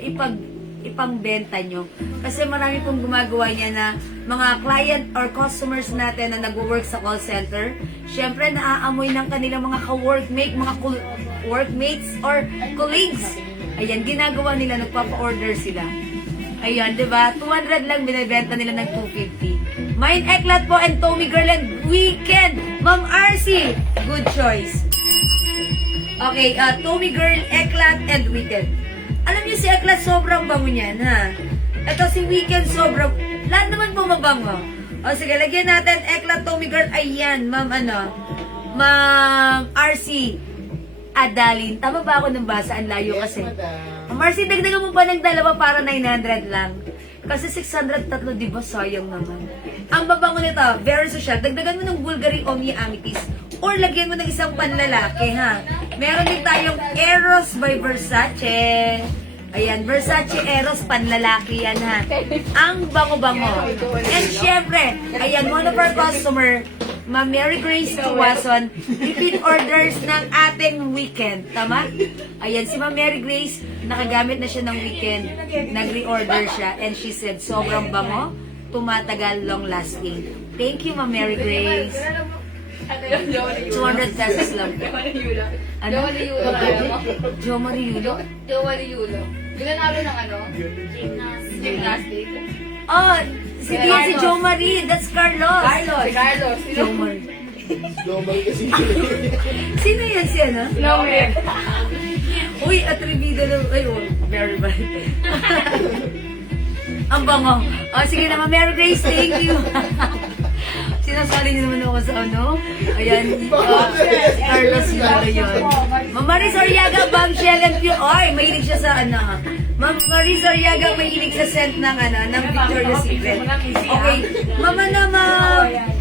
ipangbenta nyo. Kasi marami pong gumagawa niya na mga client or customers natin na nag-work sa call center, syempre naaamoy ng kanilang mga ka-workmate, mga workmates or colleagues. Ayan, ginagawa nila, nagpapa-order sila. Ayan, di ba? 200 lang binibenta nila ng 250. Mine Eklat po and Tommy Girl and Weekend. Ma'am RC, good choice. Okay, Tommy Girl, Eklat and Weekend. Alam niyo si Eklat sobrang bango niyan, ha? Ito si Weekend sobrang, lahat naman po mabango. O sige, lagyan natin Eklat, Tommy Girl. Ayan, Ma'am RC Adalin. Tama ba ako ng basa? Ang layo kasi. Ma'am RC, dagdagan mo pa ng dalawa para 900 lang. Kasi 603, di ba? Sayang naman. Ang babango nito, very social. Dagdagan mo ng Bulgari Omni Amethyst. Or lagyan mo ng isang panlalaki, ha? Meron din tayong Eros by Versace. Ayan, Versace Eros, panlalaki yan, ha? Ang bango-bango. And syempre, ayan, one of our customer, Ma'am Mary Grace Tuwason, repeat orders ng ating weekend. Tama? Ayan, si Ma'am Mary Grace, nakagamit na siya ng weekend. Nag-reorder siya. And she said, sobrang bango, tumatagal, long-lasting. Thank you, Ma'am Mary Grace. Ano yun? Jomari Yulo. 200 pesos lang. Jomari Yulo. Ano? Jomari Yulo kaya mo? Jo Mariulo? Jomari Yulo. Binanalo ng ano? Gymnastic. Oh, si Jo Marie. That's Carlos. Si Carlos. Jo Marie. Normal kasi. Sino yan si ano? Lomer. Uy, attributed na. Ay, oh, very bad. Ang bango. Oh, sige naman, Mary Grace, thank you. Sinasali niyo naman ako sa ano? Ayan, Carlos Yulo yun. Ma'am Maris Oriaga, bombshell and pure. Oy, mahilig siya sa ano. Ma'am Maris Oriaga, mahilig sa scent ng ano, ng Victoria's Secret. Okay, mama naman.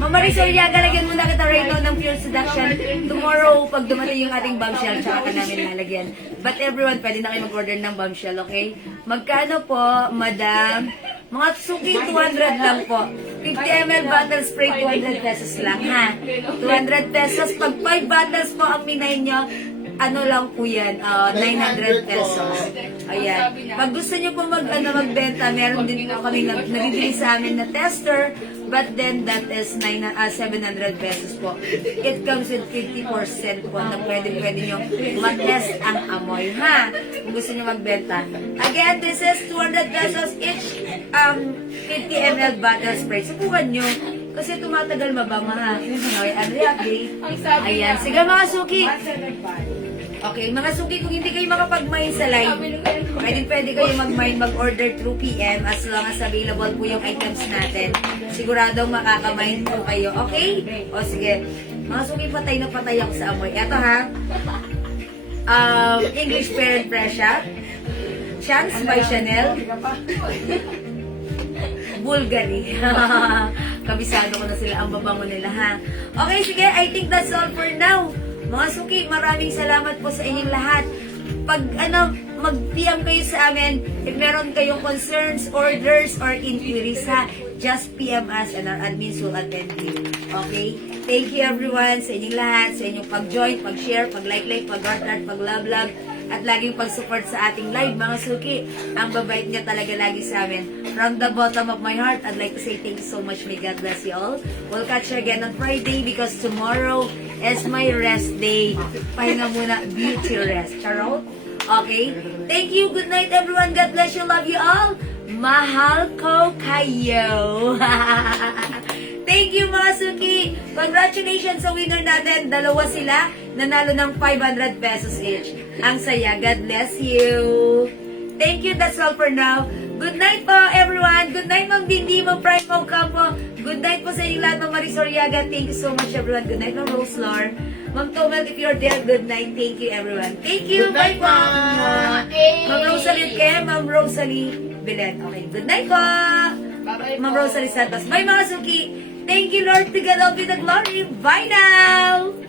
Ma'am Maris Oriaga, lagyan muna kita right now ng Pure Seduction. Tomorrow, pag dumating yung ating bombshell, tsaka ka namin lalagyan. But everyone, pwede na kayo mag-order ng bombshell, okay? Magkano po, madam? Mga suki, 200 lang po. 50 ml bottle spray, 200 pesos lang, ha? 200 pesos. Pag 5 bottles po ang minay nyo, ano lang po yan, 900 pesos. Ayan. Pag gusto nyo po magbenta, meron din po kami nabibili sa amin na tester, but then that is 700 pesos po. It comes with 50% po na pwede nyo mag-test ang amoy, ha? Kung gusto nyo magbenta. Again, this is 200 pesos each 50 ml bottle spray. Subukan nyo. Kasi tumatagal mabango, ha? Okay, every update. Ayan. Sige mga suki. Okay, mga suki, kung hindi kayo makapag-mine sa live, pwede kayo mag-mine, mag-order through PM as long as available po yung items natin. Siguradong makaka-mine po kayo, okay? O sige, mga suki, patay na patay ako sa amoy. Ito ha, English Parent Pressure, Chance by Chanel, Bulgari. Kabisado ko na sila, ang babango nila ha. Okay, sige, I think that's all for now. Mga suki, maraming salamat po sa inyong lahat. Pag mag-PM kayo sa amin, if meron kayong concerns, orders, or inquiries ha, just PM us and our admins will attend you. Okay? Thank you everyone sa inyong lahat, sa inyong pag-join, pag-share, pag-like, pag-heart, pag-love, at laging pag-support sa ating live, mga suki. Ang babait niya talaga lagi sa amin. From the bottom of my heart, I'd like to say thank you so much. May God bless you all. We'll catch you again on Friday because tomorrow is my rest day. Pahinga muna, beauty rest. Charot? Okay? Thank you. Good night, everyone. God bless you. Love you all. Mahal ko kayo. Thank you, mga suki. Congratulations sa winner natin. Dalawa sila. Nanalo ng 500 pesos each. Ang saya. God bless you. Thank you. That's all for now. Good night po, everyone. Good night, Ma'am Bindi, Ma'am Prime, Ma'am Campo. Good night po sa inyong lahat, Ma'am Maris Oriaga. Thank you so much, everyone. Good night, Ma'am Rose Lor. Ma'am Tomel, if you're there, good night. Thank you, everyone. Thank you. Good night, Bye po. Ma'am. Ma'am Rosalie Ke, Ma'am Rosalie Belen. Okay, good night po. Bye-bye Ma'am Rosalie Santos. Bye, mga suki. Thank you, Lord. To God all be the glory. Bye now.